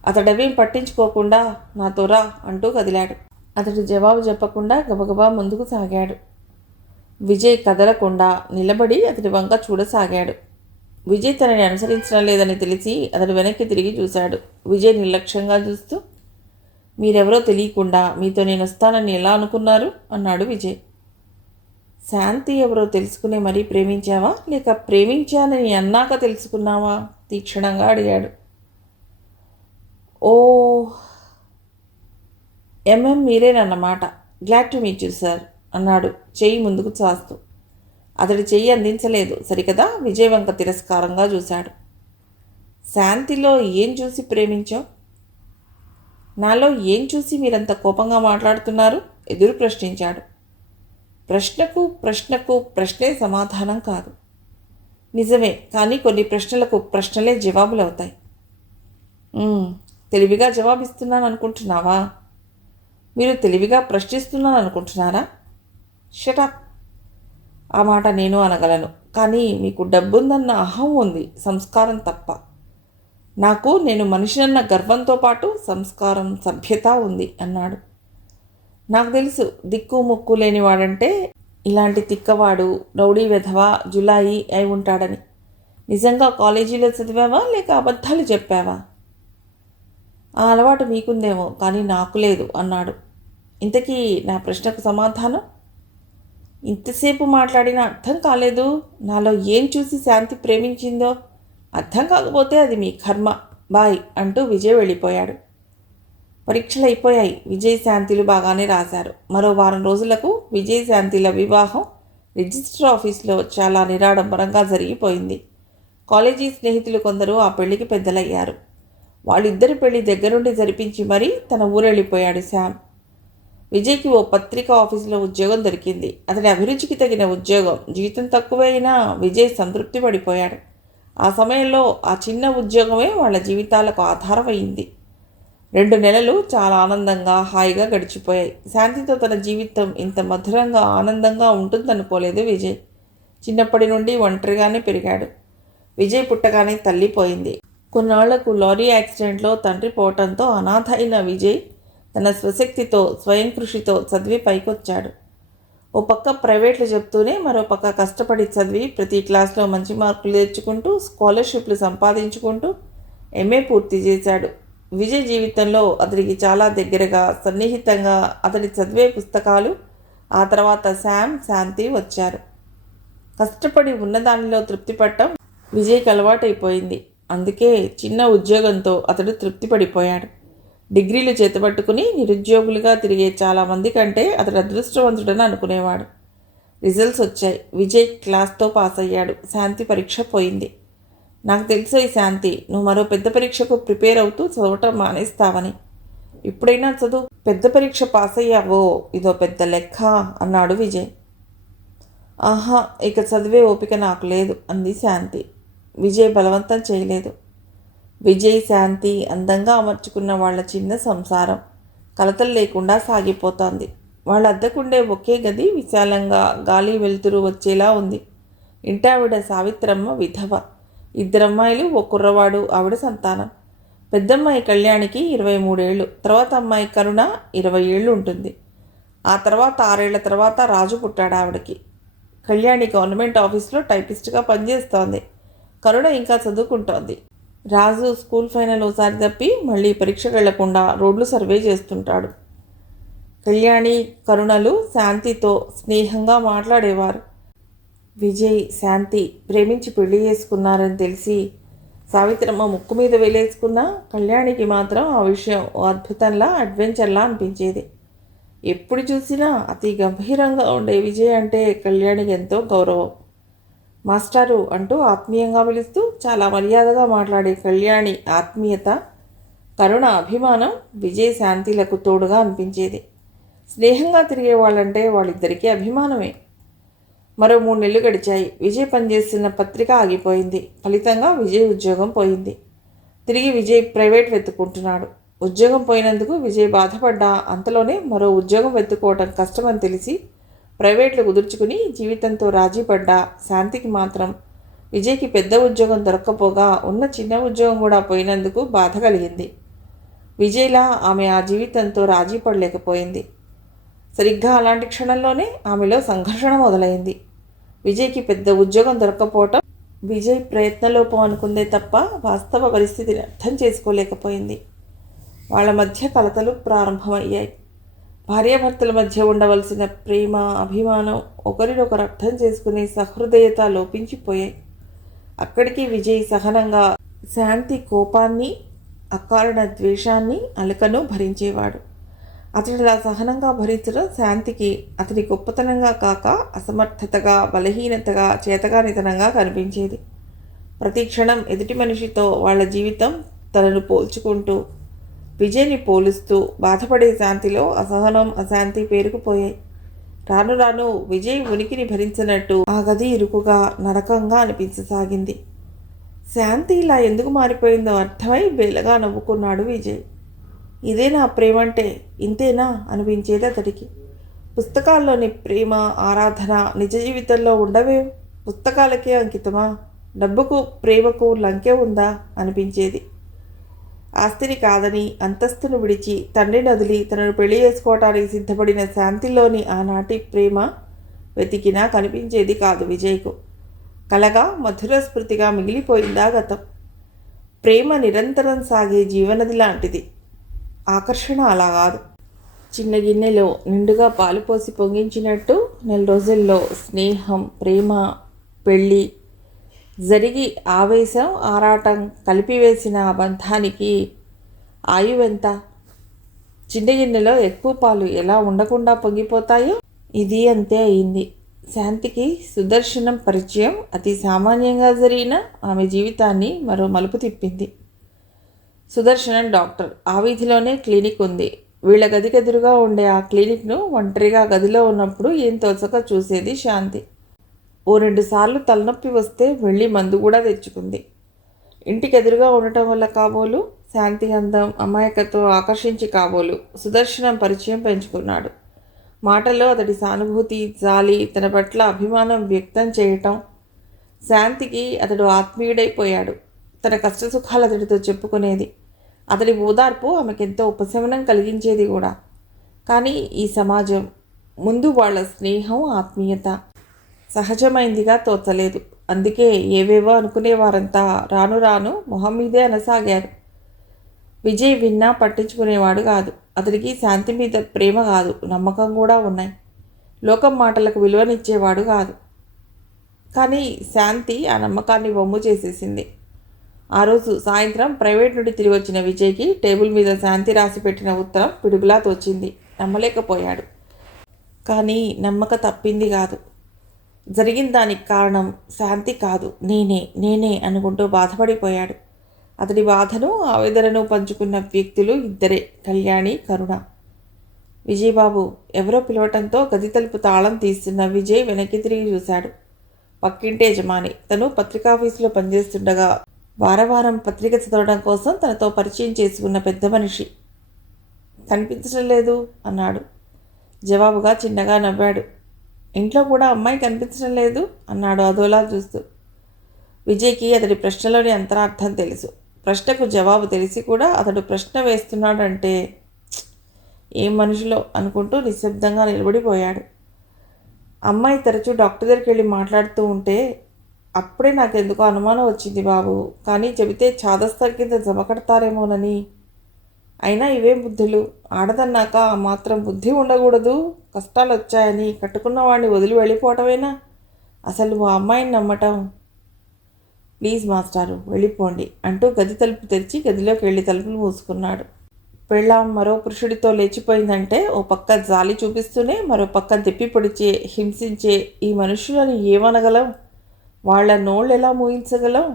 అతడవేం పట్టించుకోకుండా నాతో రా అంటూ కదిలాడు. అతడు జవాబు చెప్పకుండా గబగబా ముందుకు సాగాడు. విజయ్ కదలకుండా నిలబడి అతడి వంక చూడసాగాడు. విజయ్ తనని అనుసరించడం లేదని తెలిసి అతడు వెనక్కి తిరిగి చూశాడు. విజయ్ నిర్లక్ష్యంగా చూస్తూ, మీరెవరో తెలియకుండా మీతో నేను వస్తానని ఎలా అనుకున్నారు అన్నాడు విజయ్. శాంతి ఎవరో తెలుసుకునే మరీ ప్రేమించావా, లేక ప్రేమించానని అన్నాక తెలుసుకున్నావా? తీక్షణంగా అడిగాడు. ఓ మీరేనన్నమాట. Glad to meet you sir అన్నాడు చెయ్యి ముందుకు చాస్తూ. అతడి చెయ్యి అందించలేదు సరికదా. విజయ్ వంక తిరస్కారంగా చూశాడు. శాంతిలో ఏం చూసి ప్రేమించావు? నాలో ఏం చూసి మీరంత కోపంగా మాట్లాడుతున్నారు? ఎదురు ప్రశ్నించాడు. ప్రశ్నకు ప్రశ్నే సమాధానం కాదు. నిజమే, కానీ కొన్ని ప్రశ్నలకు ప్రశ్నలే జవాబులు అవుతాయి. తెలివిగా జవాబిస్తున్నాను అనుకుంటున్నావా? మీరు తెలివిగా ప్రశ్నిస్తున్నాను అనుకుంటున్నారా? షటప్. ఆ మాట నేను అనగలను, కానీ మీకు డబ్బుందన్న అహం ఉంది, సంస్కారం తప్ప. నాకు నేను మనిషినన్న గర్వంతో పాటు సంస్కారం, సభ్యత ఉంది అన్నాడు. నాకు తెలుసు, దిక్కు ముక్కు లేనివాడంటే ఇలాంటి తిక్కవాడు, రౌడీ వెధవ, జులాయి అయి ఉంటాడని. నిజంగా కాలేజీలో చదివావా, లేక అబద్ధాలు చెప్పావా? ఆ అలవాటు మీకుందేమో, కానీ నాకు లేదు అన్నాడు. ఇంతకీ నా ప్రశ్నకు సమాధానం? ఇంతసేపు మాట్లాడినా అర్థం కాలేదు. నాలో ఏం చూసి శాంతి ప్రేమించిందో? అర్థం కాకపోతే అది మీ కర్మ. బాయ్ అంటూ విజయ్ వెళ్ళిపోయాడు. పరీక్షలు అయిపోయాయి. విజయ్ శాంతిలు బాగానే రాశారు. మరో వారం రోజులకు విజయ్ శాంతిల వివాహం రిజిస్టర్ ఆఫీస్లో చాలా నిరాడంబరంగా జరిగిపోయింది. కాలేజీ స్నేహితులు కొందరు ఆ పెళ్లికి పెద్దలయ్యారు. వాళ్ళిద్దరి పెళ్లి దగ్గరుండి జరిపించి మరీ తన ఊరెళ్ళిపోయాడు శ్యామ్. విజయ్కి ఓ పత్రికా ఆఫీసులో ఉద్యోగం దొరికింది. అతడి అభిరుచికి తగిన ఉద్యోగం. జీతం తక్కువే అయినా విజయ్ సంతృప్తి పడిపోయాడు. ఆ సమయంలో ఆ చిన్న ఉద్యోగమే వాళ్ళ జీవితాలకు ఆధారమైంది. 2 నెలలు చాలా ఆనందంగా, హాయిగా గడిచిపోయాయి. శాంతితో తన జీవితం ఇంత మధురంగా, ఆనందంగా ఉంటుందనుకోలేదు విజయ్. చిన్నప్పటి నుండి ఒంటరిగానే పెరిగాడు. విజయ్ పుట్టగానే తల్లి పోయింది. కొన్నాళ్లకు లారీ యాక్సిడెంట్లో తండ్రి పోవటంతో అనాథ అయిన విజయ్ తన స్వశక్తితో, స్వయం కృషితో చదివి పైకొచ్చాడు. ఓ పక్క ప్రైవేట్లు చెప్తూనే మరో పక్క కష్టపడి చదివి ప్రతి క్లాస్లో మంచి మార్కులు తెచ్చుకుంటూ, స్కాలర్షిప్లు సంపాదించుకుంటూ ఎంఏ పూర్తి చేశాడు. విజయ్ జీవితంలో అతడికి చాలా దగ్గరగా, సన్నిహితంగా అతడి చదివే పుస్తకాలు, ఆ తర్వాత శ్యామ్, శాంతి వచ్చారు. కష్టపడి ఉన్నదానిలో తృప్తి పడటం విజయ్కి అలవాటైపోయింది. అందుకే చిన్న ఉద్యోగంతో అతడు తృప్తి పడిపోయాడు. డిగ్రీలు చేతబట్టుకుని నిరుద్యోగులుగా తిరిగే చాలామంది కంటే అతడు అదృష్టవంతుడని అనుకునేవాడు. రిజల్ట్స్ వచ్చాయి. విజయ్ క్లాస్తో పాస్ అయ్యాడు. శాంతి పరీక్ష పోయింది. నాకు తెలుసు ఈ శాంతి, నువ్వు మరో పెద్ద పరీక్షకు ప్రిపేర్ అవుతూ చదవటం మానేస్తావని. ఇప్పుడైనా చదువు. పెద్ద పరీక్ష పాస్ అయ్యావో ఇదో పెద్ద లెక్క అన్నాడు విజయ్. ఆహా, ఇక చదివే ఓపిక నాకు లేదు అంది శాంతి. విజయ్ బలవంతం చేయలేదు. విజయ్ శాంతి అందంగా అమర్చుకున్న వాళ్ళ చిన్న సంసారం కలతలు లేకుండా సాగిపోతోంది. వాళ్ళ అద్దెకుండే ఒకే గది విశాలంగా గాలి వెలుతురు వచ్చేలా ఉంది. ఇంటావిడ సావిత్రమ్మ విధవ. 2 అమ్మాయిలు, ఓ కుర్రవాడు ఆవిడ సంతానం. పెద్దమ్మాయి కళ్యాణికి 23 ఏళ్ళు, తర్వాత అమ్మాయి కరుణ 20 ఏళ్ళు ఉంటుంది. ఆ తర్వాత 6 ఏళ్ల తర్వాత రాజు పుట్టాడు ఆవిడకి. కళ్యాణి గవర్నమెంట్ ఆఫీస్లో టైపిస్ట్గా పనిచేస్తోంది. కరుణ ఇంకా చదువుకుంటోంది. రాజు స్కూల్ ఫైనల్ ఓసారి తప్పి మళ్ళీ పరీక్షకు వెళ్లకుండా రోడ్లు సర్వే చేస్తుంటాడు. కళ్యాణి, కరుణలు శాంతితో స్నేహంగా మాట్లాడేవారు. విజయ్, శాంతి ప్రేమించి పెళ్లి చేసుకున్నారని తెలిసి సావిత్రమ్మ ముక్కు మీద వేలేసుకున్నా కళ్యాణికి మాత్రం ఆ విషయం ఓ అద్భుతంలా, అడ్వెంచర్లా అనిపించేది. ఎప్పుడు చూసినా అతి గంభీరంగా ఉండే విజయ్ అంటే కళ్యాణికి ఎంతో గౌరవం. మాస్టారు అంటూ ఆత్మీయంగా పిలుస్తూ చాలా మర్యాదగా మాట్లాడే కళ్యాణి ఆత్మీయత, కరుణ అభిమానం విజయ్ శాంతిలకు తోడుగా అనిపించేది. స్నేహంగా తిరిగే వాళ్ళంటే వాళ్ళిద్దరికీ అభిమానమే. మరో 3 నెలలు గడిచాయి. విజయ్ పనిచేస్తున్న పత్రిక ఆగిపోయింది. ఫలితంగా విజయ్ ఉద్యోగం పోయింది. తిరిగి విజయ్ ప్రైవేట్ వెతుక్కుంటున్నాడు. ఉద్యోగం పోయినందుకు విజయ్ బాధపడ్డా అంతలోనే మరో ఉద్యోగం వెతుక్కోవటం కష్టమని తెలిసి ప్రైవేట్లు కుదుర్చుకుని జీవితంతో రాజీ పడ్డా శాంతికి మాత్రం విజయ్కి పెద్ద ఉద్యోగం దొరక్కపోగా ఉన్న చిన్న ఉద్యోగం కూడా పోయినందుకు బాధ కలిగింది. విజయ్లా ఆమె ఆ జీవితంతో రాజీ పడలేకపోయింది. సరిగ్గా అలాంటి క్షణంలోనే ఆమెలో సంఘర్షణ మొదలైంది. విజయ్కి పెద్ద ఉద్యోగం దొరక్కపోవటం విజయ్ ప్రయత్నలోపం అనుకుందే తప్ప వాస్తవ పరిస్థితిని అర్థం చేసుకోలేకపోయింది. వాళ్ళ మధ్య కలతలు ప్రారంభమయ్యాయి. భార్యాభర్తల మధ్య ఉండవలసిన ప్రేమ, అభిమానం, ఒకరినొకరు అర్థం చేసుకునే సహృదయత లోపించిపోయాయి. అక్కడికి విజయ్ సహనంగా శాంతి కోపాన్ని, అకారణ ద్వేషాన్ని, అలకను భరించేవాడు. అతడిలా సహనంగా భరించడం శాంతికి అతడి గొప్పతనంగా కాక అసమర్థతగా, బలహీనతగా, చేతగానితనంగా కనిపించేది. ప్రతి క్షణం ఎదుటి మనిషితో వాళ్ళ జీవితం తనను పోల్చుకుంటూ, విజయ్ని పోలుస్తూ బాధపడే శాంతిలో అసహనం, అశాంతి పేరుకుపోయాయి. రాను రాను విజయ్ ఉనికిని భరించినట్టు ఆ గది ఇరుకుగా, నరకంగా అనిపించసాగింది. శాంతి ఇలా ఎందుకు మారిపోయిందో అర్థమై బేలగా నవ్వుకున్నాడు విజయ్. ఇదేనా ప్రేమంటే, ఇంతేనా అనిపించేది అతడికి. పుస్తకాల్లోని ప్రేమ, ఆరాధన నిజ జీవితంలో ఉండవే. పుస్తకాలకే అంకితమా? డబ్బుకు, ప్రేమకు లంకె ఉందా అనిపించేది. ఆస్తిని కాదని, అంతస్తును విడిచి, తండ్రిని వదిలి తనను పెళ్లి చేసుకోవటానికి సిద్ధపడిన శాంతిలోని ఆనాటి ప్రేమ వెతికినా కనిపించేది కాదు విజయ్కు. కలగా, మధుర స్మృతిగా మిగిలిపోయిందా గతం. ప్రేమ నిరంతరం సాగే జీవనది లాంటిది. ఆకర్షణ అలా కాదు. చిన్న గిన్నెలో నిండుగా పాలు పోసి పొంగించినట్టు 4 రోజుల్లో స్నేహం, ప్రేమ, పెళ్ళి జరిగి ఆవేశం, ఆరాటం కలిపివేసిన ఆ బంధానికి ఆయువెంత? చిన్న గిన్నెలో ఎక్కువ పాలు ఎలా ఉండకుండా పొంగిపోతాయో ఇది అంతే అయింది. శాంతికి సుదర్శనం పరిచయం అతి సామాన్యంగా జరిగిన ఆమె జీవితాన్ని మరో మలుపు తిప్పింది. సుదర్శనం డాక్టర్. ఆ వీధిలోనే క్లినిక్ ఉంది. వీళ్ళ గదికెదురుగా ఉండే ఆ క్లినిక్ను ఒంటరిగా గదిలో ఉన్నప్పుడు ఏం తోచక చూసేది శాంతి. ఓ 2 సార్లు తలనొప్పి వస్తే వెళ్ళి మందు కూడా తెచ్చుకుంది. ఇంటికి ఎదురుగా ఉండటం వల్ల కాబోలు శాంతి అందం, అమాయకత్వం ఆకర్షించి కాబోలు సుదర్శనం పరిచయం పెంచుకున్నాడు. మాటల్లో అతడి సానుభూతి, జాలి, తన పట్ల అభిమానం వ్యక్తం చేయటం శాంతికి అతడు ఆత్మీయుడైపోయాడు. తన కష్టసుఖాలు అతడితో చెప్పుకునేది. అతడి ఓదార్పు ఆమెకెంతో ఉపశమనం కలిగించేది కూడా. కానీ ఈ సమాజం ముందు వాళ్ళ స్నేహం, ఆత్మీయత సహజమైందిగా తోచలేదు. అందుకే ఏవేవో అనుకునేవారంతా రాను రాను మొహం మీదే అనసాగారు. విజయ్ విన్నా పట్టించుకునేవాడు కాదు. అతడికి శాంతి మీద ప్రేమ కాదు, నమ్మకం కూడా ఉన్నాయి. లోకం మాటలకు విలువనిచ్చేవాడు కాదు. కానీ శాంతి ఆ నమ్మకాన్ని వమ్ము చేసేసింది. ఆ రోజు సాయంత్రం ప్రైవేట్ నుండి తిరిగి వచ్చిన విజయ్కి టేబుల్ మీద శాంతి రాసి పెట్టిన ఉత్తరం పిడుగులా తోచింది. నమ్మలేకపోయాడు. కానీ నమ్మక తప్పింది కాదు. జరిగిన దానికి కారణం శాంతి కాదు, నేనే అనుకుంటూ బాధపడిపోయాడు. అతడి బాధను ఆవేదనను పంచుకున్న వ్యక్తులు ఇద్దరే, కళ్యాణి, కరుణ. విజయబాబు ఎవరో పిలవటంతో గది తలుపు తాళం తీస్తున్న విజయ్ వెనక్కి తిరిగి చూశాడు. పక్కింటి యజమాని. తను పత్రికాఫీసులో పనిచేస్తుండగా వారం పత్రిక చదవడం కోసం తనతో పరిచయం చేసుకున్న పెద్ద మనిషి. కనిపించడం లేదు అన్నాడు. జవాబుగా చిన్నగా నవ్వాడు. ఇంట్లో కూడా అమ్మాయి కనిపించడం లేదు అన్నాడు అదోలా చూస్తూ. విజయ్కి అతడి ప్రశ్నలోని అంతరార్థం తెలుసు. ప్రశ్నకు జవాబు తెలిసి కూడా అతడు ప్రశ్న వేస్తున్నాడంటే ఏం మనుషులో అనుకుంటూ నిశ్శబ్దంగా నిలబడిపోయాడు. అమ్మాయి తరచూ డాక్టర్ దగ్గరికి వెళ్ళి మాట్లాడుతూ ఉంటే అప్పుడే నాకెందుకో అనుమానం వచ్చింది బాబు. కానీ చెబితే చాదస్తం కింద జమ కడతారేమోనని. అయినా ఇవేం బుద్ధులు, ఆడదన్నాక ఆ మాత్రం బుద్ధి ఉండకూడదు. కష్టాలు వచ్చాయని కట్టుకున్న వాడిని వదిలి వెళ్ళిపోవటమేనా అసలు ఆ అమ్మాయిని నమ్మటం? ప్లీజ్ మాస్టారు వెళ్ళిపోండి అంటూ గది తలుపు తెరిచి గదిలోకి వెళ్ళి తలుపులు మూసుకున్నాడు. పెళ్ళాం మరో పురుషుడితో లేచిపోయిందంటే ఓ పక్క జాలి చూపిస్తూనే మరో పక్క దెప్పి పొడిచే హింసించే ఈ మనుషులను ఏమనగలం? వాళ్ల నోళ్ళు ఎలా మూయించగలం?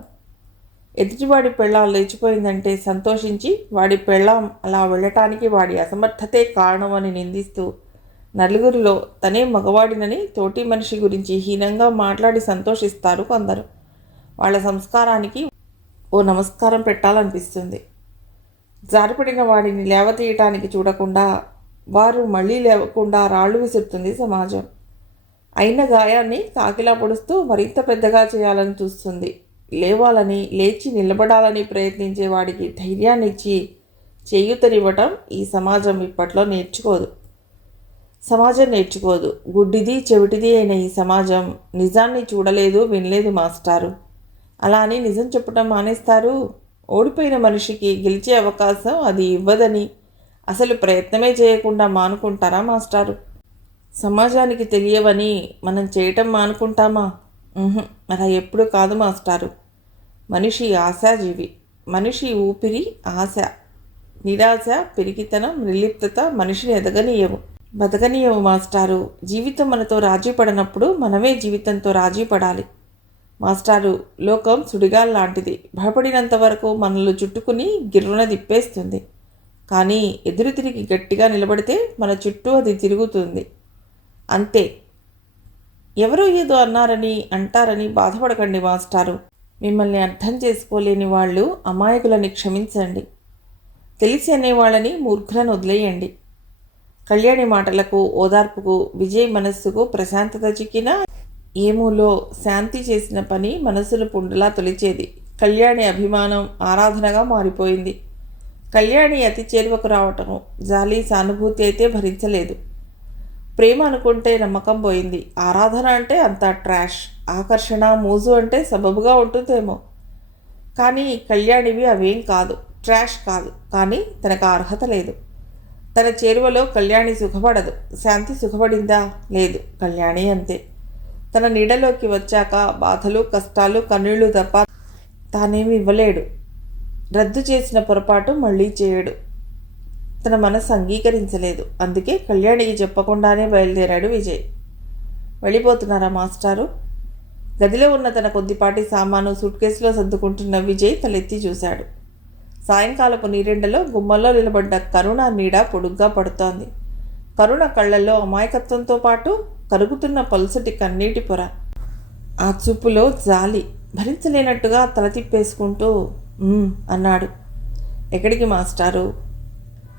ఎదుటివాడి పెళ్ళాం లేచిపోయిందంటే సంతోషించి వాడి పెళ్ళాం అలా వెళ్ళటానికి వాడి అసమర్థతే కారణమని నిందిస్తూ నలుగురిలో తనే మగవాడినని తోటి మనిషి గురించి హీనంగా మాట్లాడి సంతోషిస్తారు కొందరు. వాళ్ళ సంస్కారానికి ఓ నమస్కారం పెట్టాలనిపిస్తుంది. జారిపడిన వాడిని లేవతీయటానికి చూడకుండా వారు మళ్ళీ లేవకుండా రాళ్లు విసురుతుంది సమాజం. అయిన గాయాన్ని కాకిలా పొడుస్తూ మరింత పెద్దగా చేయాలని చూస్తుంది. లేవాలని, లేచి నిలబడాలని ప్రయత్నించే వాడికి ధైర్యాన్నిచ్చి చేయూతనివ్వటం ఈ సమాజం ఇప్పట్లో నేర్చుకోదు. గుడ్డిది చెవిటిది అయిన ఈ సమాజం నిజాన్ని చూడలేదు, వినలేదు మాస్టారు. అలా అని నిజం చెప్పటం మానేస్తారు. ఓడిపోయిన మనిషికి గెలిచే అవకాశం అది ఇవ్వదని అసలు ప్రయత్నమే చేయకుండా మానుకుంటారా మాస్టారు? సమాజానికి తెలియవని మనం చేయటం మానుకుంటామా? అలా ఎప్పుడు కాదు మాస్టారు. మనిషి ఆశాజీవి. మనిషి ఊపిరి ఆశ. నిరాశ, పెరిగితనం, నిర్లిప్తత మనిషిని బతకనీయవు మాస్టారు. జీవితం మనతో రాజీ పడినప్పుడు మనమే జీవితంతో రాజీ పడాలి మాస్టారు. లోకం సుడిగాల్ లాంటిది. భయపడినంత వరకు మనల్ని చుట్టుకుని గిర్రున తిప్పేస్తుంది. కానీ ఎదురు తిరిగి గట్టిగా నిలబడితే మన చుట్టూ అది తిరుగుతుంది. అంతే. ఎవరో ఏదో అంటారని బాధపడకండి మాస్టారు. మిమ్మల్ని అర్థం చేసుకోలేని వాళ్ళు అమాయకులని క్షమించండి. తెలిసి అనేవాళ్ళని మూర్ఖులను వదిలేయండి. కళ్యాణి మాటలకు, ఓదార్పుకు విజయ్ మనస్సుకు ప్రశాంతత చిక్కినా ఏమూలో శాంతి చేసిన పని మనసును పుండులా తొలిచేది. కళ్యాణి అభిమానం ఆరాధనగా మారిపోయింది. కళ్యాణి అతి చేరువకు రావటము జాలి, సానుభూతి అయితే భరించలేదు. ప్రేమ అనుకుంటే నమ్మకం పోయింది. ఆరాధన అంటే అంతా ట్రాష్. ఆకర్షణ, మోజు అంటే సబబుగా ఉంటుందేమో. కానీ కళ్యాణివి అవేం కాదు. ట్రాష్ కాదు, కానీ తనకు అర్హత లేదు. తన చేరువలో కళ్యాణి సుఖపడదు. శాంతి సుఖపడిందా? లేదు. కళ్యాణి అంతే. తన నీడలోకి వచ్చాక బాధలు, కష్టాలు, కన్నీళ్లు తప్ప తానేమి ఇవ్వలేడు. రద్దు చేసిన పొరపాటు మళ్ళీ చేయడు. తన మనసు అంగీకరించలేదు. అందుకే కళ్యాణికి చెప్పకుండానే బయలుదేరాడు విజయ్. వెళ్ళిపోతున్నారా మాస్టారు? గదిలో ఉన్న తన కొద్దిపాటి సామాను సూట్ కేసులో సర్దుకుంటున్న విజయ్ తలెత్తి చూశాడు. సాయంకాలపు నీరెండలో గుమ్మల్లో నిలబడ్డ కరుణ నీడ పొడుగ్గా పడుతోంది. కరుణ కళ్ళల్లో అమాయకత్వంతో పాటు కరుగుతున్న పలుసటి కన్నీటి పొర. ఆ చూపులో జాలి. భరించలేనట్టుగా తల తిప్పేసుకుంటూ అన్నాడు. ఎక్కడికి మాస్టారు?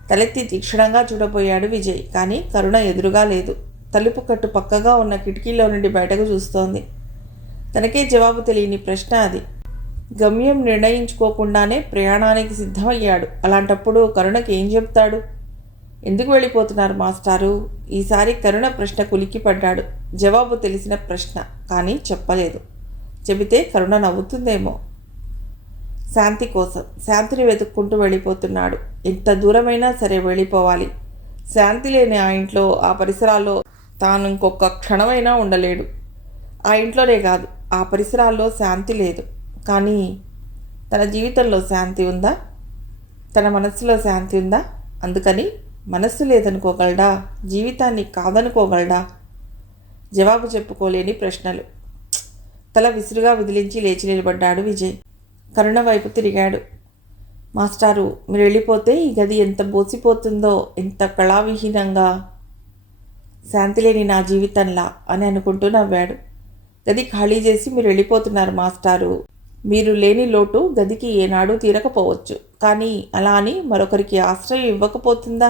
తలెత్తి తీక్షణంగా చూడబోయాడు విజయ్. కానీ కరుణ ఎదురుగా లేదు. తలుపు కట్టు పక్కగా ఉన్న కిటికీలో నుండి బయటకు చూస్తోంది. తనకే జవాబు తెలియని ప్రశ్న అది. గమ్యం నిర్ణయించుకోకుండానే ప్రయాణానికి సిద్ధమయ్యాడు. అలాంటప్పుడు కరుణకి ఏం చెప్తాడు? ఎందుకు వెళ్ళిపోతున్నారు మాస్టారు? ఈసారి కరుణ ప్రశ్న కులిక్కిపడ్డాడు. జవాబు తెలిసిన ప్రశ్న, కానీ చెప్పలేదు. చెబితే కరుణ నవ్వుతుందేమో. శాంతి కోసం. శాంతిని వెతుక్కుంటూ వెళ్ళిపోతున్నాడు. ఎంత దూరమైనా సరే వెళ్ళిపోవాలి. శాంతి లేని ఆ ఇంట్లో, ఆ పరిసరాల్లో తాను ఇంకొక క్షణమైనా ఉండలేడు. ఆ ఇంట్లోనే కాదు, ఆ పరిసరాల్లో శాంతి లేదు. కానీ తన జీవితంలో శాంతి ఉందా? తన మనస్సులో శాంతి ఉందా? అందుకని మనస్సు లేదనుకోగలడా? జీవితాన్ని కాదనుకోగలడా? జవాబు చెప్పుకోలేని ప్రశ్నలు. తల విసురుగా విదిలించి లేచి నిలబడ్డాడు విజయ్. కరుణ వైపు తిరిగాడు. మాస్టారు, మీరు వెళ్ళిపోతే ఈ గది ఎంత బోసిపోతుందో, ఎంత కళావిహీనంగా, శాంతి లేని నా జీవితంలా అని అనుకుంటూ నవ్వాడు. గది ఖాళీ చేసి మీరు వెళ్ళిపోతున్నారు మాస్టారు. మీరు లేని లోటు గదికి ఏనాడు తీరకపోవచ్చు, కానీ అలా అని మరొకరికి ఆశ్రయం ఇవ్వకపోతుందా?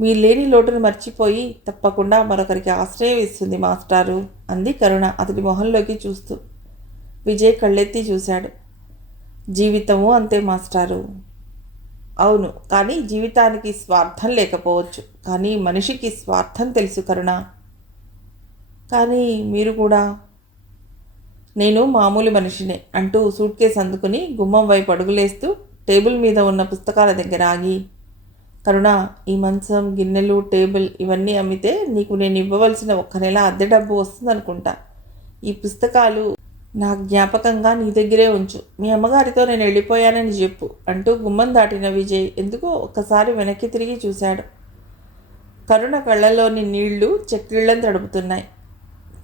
మీరు లేని లోటును మర్చిపోయి తప్పకుండా మరొకరికి ఆశ్రయం ఇస్తుంది మాస్టారు అంది కరుణ అతడి మొహంలోకి చూస్తూ. విజయ్ కళ్ళెత్తి చూశాడు. జీవితము అంతే మాస్టారు. అవును, కానీ జీవితానికి స్వార్థం లేకపోవచ్చు, కానీ మనిషికి స్వార్థం తెలుసు కరుణ. కానీ మీరు కూడా. నేను మామూలు మనిషినే అంటూ సూట్ కేసు అందుకుని గుమ్మం వైపు అడుగులేస్తూ టేబుల్ మీద ఉన్న పుస్తకాల దగ్గర ఆగి, కరుణ, ఈ మంచం, గిన్నెలు, టేబుల్ ఇవన్నీ అమ్మితే నీకు నేను ఇవ్వవలసిన 1 నెల అద్దె డబ్బు వస్తుందనుకుంటా. ఈ పుస్తకాలు నా జ్ఞాపకంగా నీ దగ్గరే ఉంచు. మీ అమ్మగారితో నేను వెళ్ళిపోయానని చెప్పు అంటూ గుమ్మం దాటిన విజయ్ ఎందుకో ఒక్కసారి వెనక్కి తిరిగి చూశాడు. కరుణ కళ్ళలోని నీళ్లు చెక్కిళ్ళని తడుపుతున్నాయి.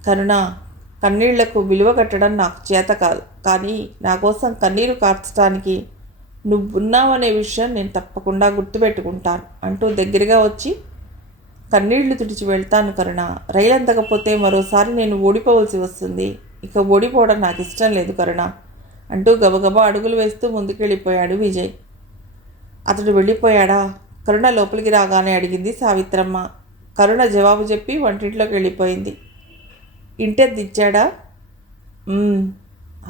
కరుణ, కన్నీళ్లకు విలువ కట్టడం నాకు చేత కాదు, కానీ నా కోసం కన్నీరు కార్చడానికి నువ్వున్నావనే విషయం నేను తప్పకుండా గుర్తుపెట్టుకుంటాను అంటూ దగ్గరగా వచ్చి, కన్నీళ్లు తుడిచి వెళ్తాను కరుణ. రైలు అందకపోతే మరోసారి నేను ఓడిపోవలసి వస్తుంది. ఇక ఓడిపోవడం నాకు ఇష్టం లేదు కరుణ అంటూ గబగబా అడుగులు వేస్తూ ముందుకెళ్ళిపోయాడు విజయ్. అతడు వెళ్ళిపోయాడా? కరుణ లోపలికి రాగానే అడిగింది సావిత్రమ్మ. కరుణ జవాబు చెప్పి వంటింట్లోకి వెళ్ళిపోయింది. ఇంటెద్దిచ్చాడా?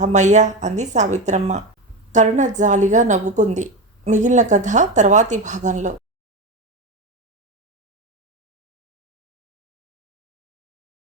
అమ్మయ్యా అంది సావిత్రమ్మ. కరుణ జాలిగా నవ్వుకుంది. మిగిలిన కథ తర్వాతి భాగంలో.